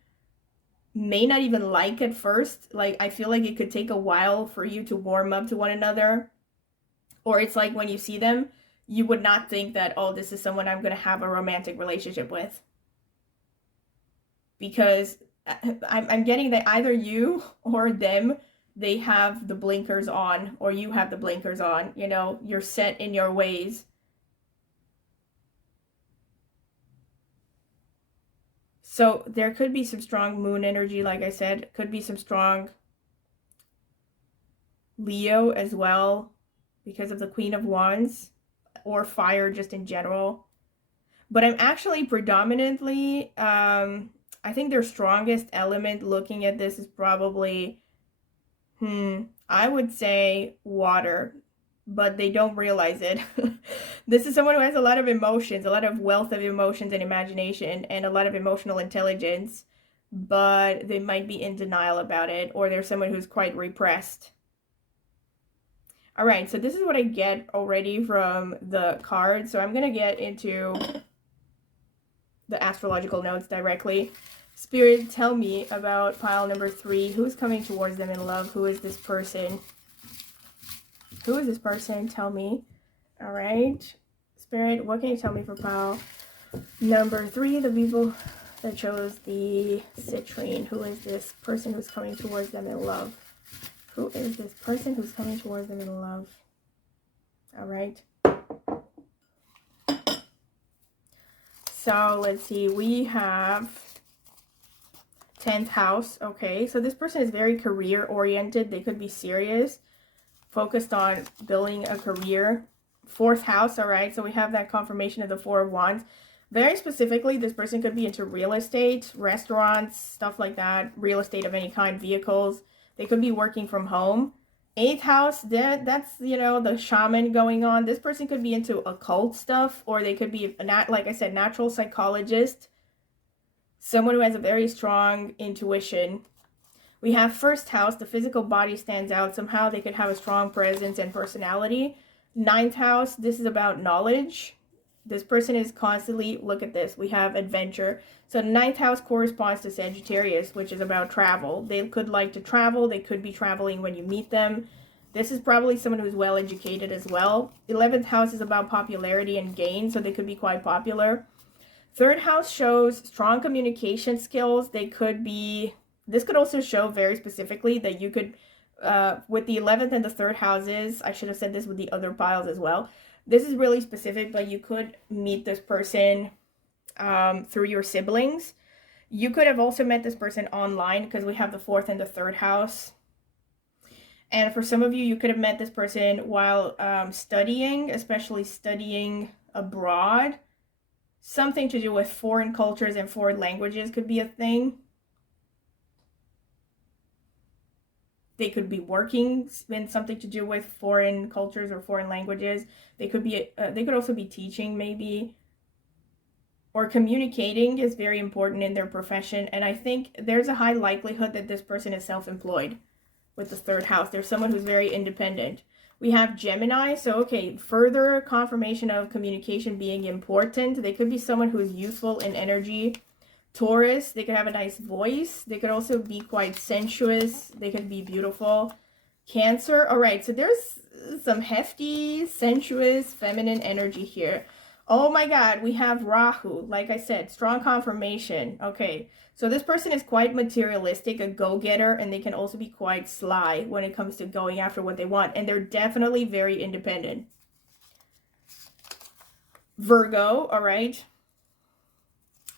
may not even like at first. Like, I feel like it could take a while for you to warm up to one another. Or it's like when you see them, you would not think that, oh, this is someone I'm going to have a romantic relationship with. Because I'm getting that either you or them, they have the blinkers on, or you have the blinkers on. You know, you're set in your ways. So there could be some strong moon energy, like I said, could be some strong Leo as well because of the Queen of Wands, or fire just in general. But I'm actually predominantly, I think their strongest element looking at this is probably, I would say water, but they don't realize it. This is someone who has a lot of emotions, a lot of wealth of emotions and imagination, and a lot of emotional intelligence, but they might be in denial about it, or they're someone who's quite repressed. All right, so this is what I get already from the card. So I'm going to get into the astrological notes directly. Spirit, tell me about pile number 3. Who's coming towards them in love? Who is this person? Who is this person? Tell me. All right. Spirit, what can you tell me for pile number 3? The people that chose the citrine. Who is this person who's coming towards them in love? Who is this person who's coming towards them in love? All right. So let's see. We have 10th house. Okay. So this person is very career oriented. They could be serious, focused on building a career. 4th house. All right. So we have that confirmation of the 4 of Wands. Very specifically, this person could be into real estate, restaurants, stuff like that, real estate of any kind, vehicles. They could be working from home. 8th house, that's, you know, the shaman going on. This person could be into occult stuff, or they could be, like I said, natural psychologist. Someone who has a very strong intuition. We have 1st house, the physical body stands out. Somehow they could have a strong presence and personality. 9th house, this is about knowledge. This person is constantly, look at this, we have adventure. So 9th house corresponds to Sagittarius, which is about travel. They could like to travel. They could be traveling when you meet them. This is probably someone who's well educated as well. 11th house is about popularity and gain, so they could be quite popular. 3rd house shows strong communication skills. They could be, this could also show very specifically that you could, with the 11th and the 3rd houses, I should have said this with the other piles as well. This is really specific, but you could meet this person through your siblings. You could have also met this person online because we have the 4th and the 3rd house. And for some of you, you could have met this person while studying, especially studying abroad. Something to do with foreign cultures and foreign languages could be a thing. They could be working in something to do with foreign cultures or foreign languages. They could be. They could also be teaching, maybe. Or communicating is very important in their profession. And I think there's a high likelihood that this person is self-employed with the 3rd house. There's someone who's very independent. We have Gemini. So, okay, further confirmation of communication being important. They could be someone who is youthful in energy. Taurus, they could have a nice voice. They could also be quite sensuous. They could be beautiful. Cancer. All right, so there's some hefty, sensuous, feminine energy here. Oh my God, we have Rahu. Like I said, strong confirmation. Okay, so this person is quite materialistic, a go-getter, and they can also be quite sly when it comes to going after what they want. And they're definitely very independent. Virgo, all right.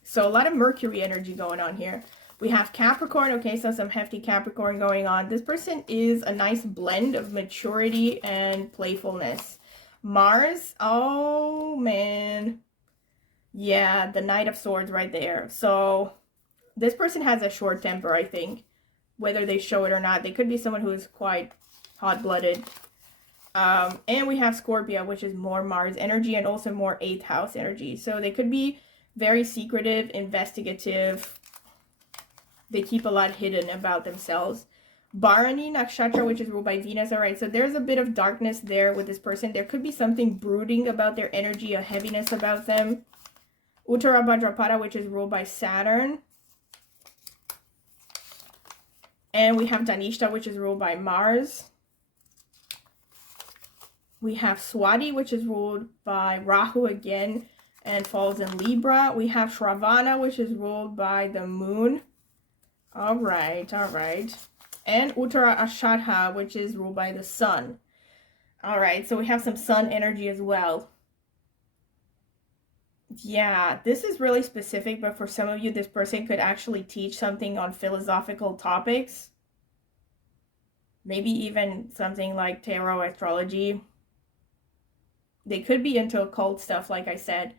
So a lot of Mercury energy going on here. We have Capricorn. Okay, so some hefty Capricorn going on. This person is a nice blend of maturity and playfulness. Mars. Oh, man. Yeah, the Knight of Swords right there. So this person has a short temper, I think. Whether they show it or not. They could be someone who is quite hot-blooded. And we have Scorpio, which is more Mars energy and also more 8th house energy. So they could be very secretive, investigative. They keep a lot hidden about themselves. Bharani Nakshatra, which is ruled by Venus. All right, so there's a bit of darkness there with this person. There could be something brooding about their energy, a heaviness about them. Uttara Bhadrapada, which is ruled by Saturn. And we have Dhanishta, which is ruled by Mars. We have Swati, which is ruled by Rahu again and falls in Libra. We have Shravana, which is ruled by the moon. All right, all right. And Uttara Ashadha, which is ruled by the sun. All right, so we have some sun energy as well. Yeah, this is really specific, but for some of you, this person could actually teach something on philosophical topics. Maybe even something like tarot astrology. They could be into occult stuff, like I said.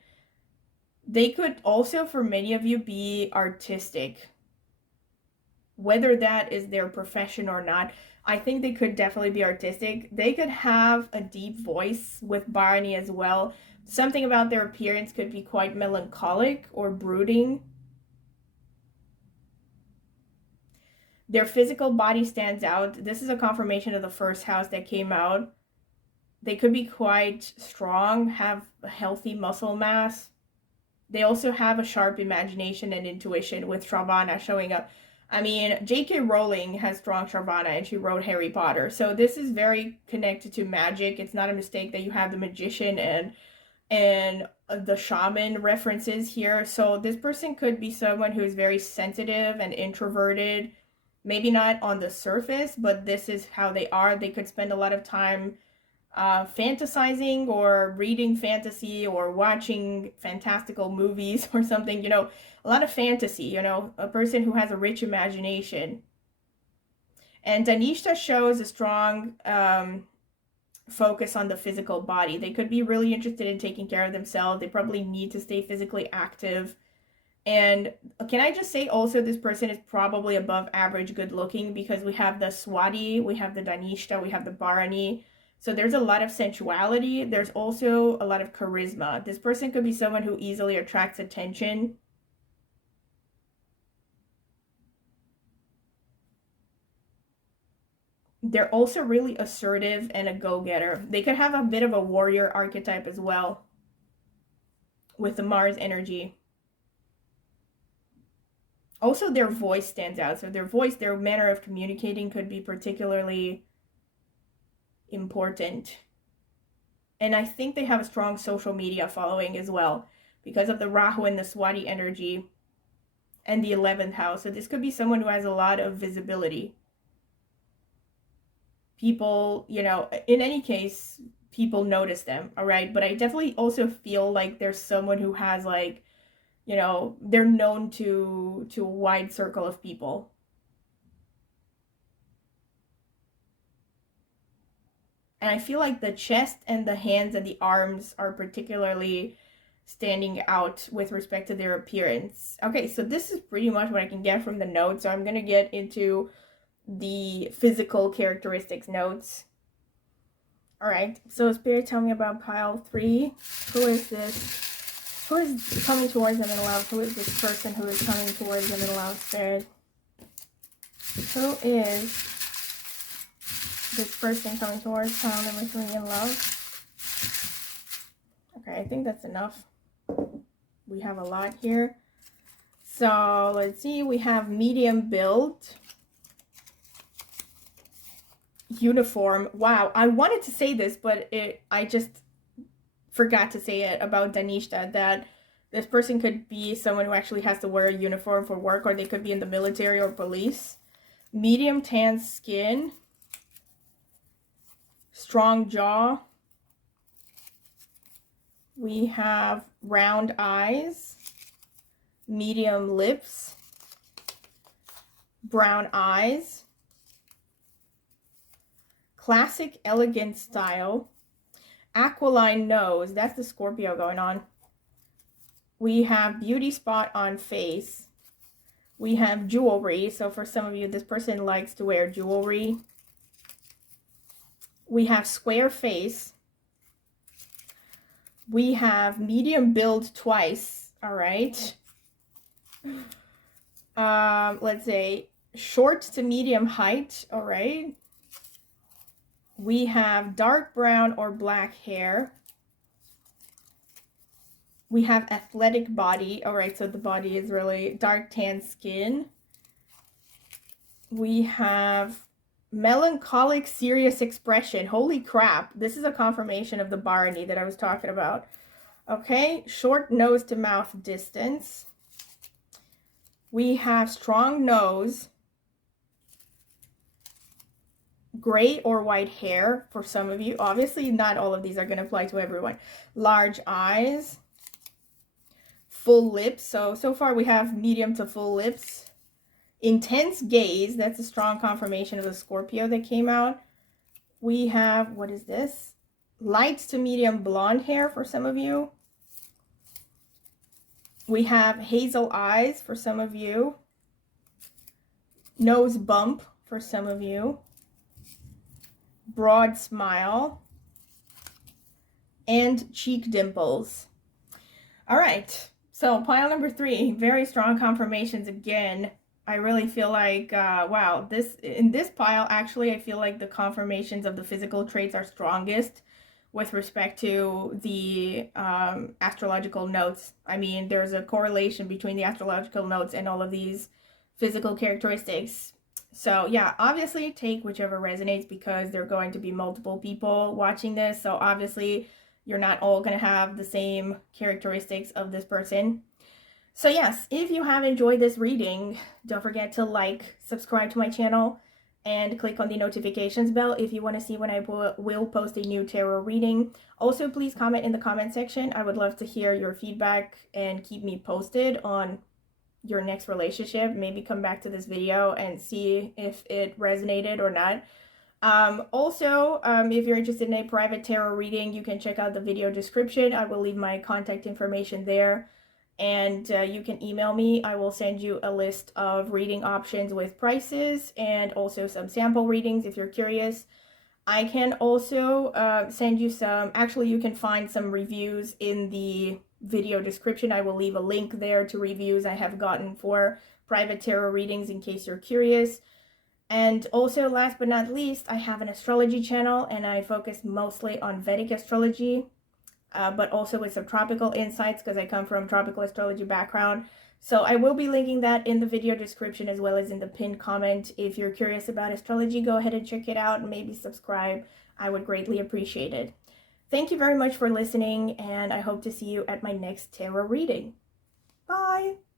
They could also, for many of you, be artistic. Whether that is their profession or not, I think they could definitely be artistic. They could have a deep voice with Barney as well. Something about their appearance could be quite melancholic or brooding. Their physical body stands out. This is a confirmation of the first house that came out. They could be quite strong, have a healthy muscle mass. They also have a sharp imagination and intuition with Sravana showing up. I mean, J.K. Rowling has strong Sravana and she wrote Harry Potter. So this is very connected to magic. It's not a mistake that you have the magician and the shaman references here. So this person could be someone who is very sensitive and introverted. Maybe not on the surface, but this is how they are. They could spend a lot of time fantasizing or reading fantasy or watching fantastical movies or something, a lot of fantasy, a person who has a rich imagination. And Danishta shows a strong focus on the physical body. They could be really interested in taking care of themselves. They probably need to stay physically active. And can I just say also, this person is probably above average good looking, because we have the Swati, we have the Danishta, we have the Bharani. So there's a lot of sensuality. There's also a lot of charisma. This person could be someone who easily attracts attention. They're also really assertive and a go-getter. They could have a bit of a warrior archetype as well with the Mars energy. Also, their voice stands out. So their voice, their manner of communicating could be particularly important. And I think they have a strong social media following as well, because of the Rahu and the Swati energy and the 11th house. So this could be someone who has a lot of visibility. People, in any case, people notice them, all right? But I definitely also feel like there's someone who has like, they're known to a wide circle of people. And I feel like the chest and the hands and the arms are particularly standing out with respect to their appearance. Okay, so this is pretty much what I can get from the notes. So I'm going to get into the physical characteristics notes. All right, so Spirit, tell me about pile 3. Who is this? Who is coming towards the middle house? Who is this person who is coming towards the middle house, Spirit? Who is this person coming towards pile number 3 in love? Okay, I think that's enough. We have a lot here. So let's see, we have medium build, uniform. Wow, I wanted to say this, but I just forgot to say it about Danishta, that this person could be someone who actually has to wear a uniform for work, or they could be in the military or police. Medium tan skin, strong jaw. We have round eyes, medium lips, brown eyes, classic elegant style, aquiline nose. That's the Scorpio going on. We have beauty spot on face. We have jewelry. So for some of you, this person likes to wear jewelry. We have square face. We have medium build twice. All right. Let's say short to medium height. All right. We have dark brown or black hair. We have athletic body. All right, so the body is really dark tan skin. We have melancholic, serious expression. Holy crap. This is a confirmation of the Bharani that I was talking about. Okay, short nose to mouth distance. We have strong nose. Gray or white hair for some of you. Obviously, not all of these are going to apply to everyone. Large eyes. full lips. So far we have medium to full lips. Intense gaze, that's a strong confirmation of the Scorpio that came out. We have, what is this? Light to medium blonde hair for some of you. We have hazel eyes for some of you. Nose bump for some of you. Broad smile. And cheek dimples. All right, so pile number 3, very strong confirmations again. I really feel like, wow, in this pile, actually, I feel like the confirmations of the physical traits are strongest with respect to the astrological notes. I mean, there's a correlation between the astrological notes and all of these physical characteristics. So yeah, obviously take whichever resonates, because there are going to be multiple people watching this. So obviously you're not all going to have the same characteristics of this person. So yes, if you have enjoyed this reading, don't forget to like, subscribe to my channel, and click on the notifications bell if you want to see when I will post a new tarot reading. Also, please comment in the comment section. I would love to hear your feedback and keep me posted on your next relationship. Maybe come back to this video and see if it resonated or not. Also, if you're interested in a private tarot reading, you can check out the video description. I will leave my contact information there, and you can email me. I will send you a list of reading options with prices and also some sample readings if you're curious. I can also send you some, actually you can find some reviews in the video description. I will leave a link there to reviews I have gotten for private tarot readings in case you're curious. And also, last but not least, I have an astrology channel, and I focus mostly on Vedic astrology, but also with some tropical insights because I come from tropical astrology background. So I will be linking that in the video description as well as in the pinned comment. If you're curious about astrology, go ahead and check it out and maybe subscribe. I would greatly appreciate it. Thank you very much for listening, and I hope to see you at my next tarot reading. Bye!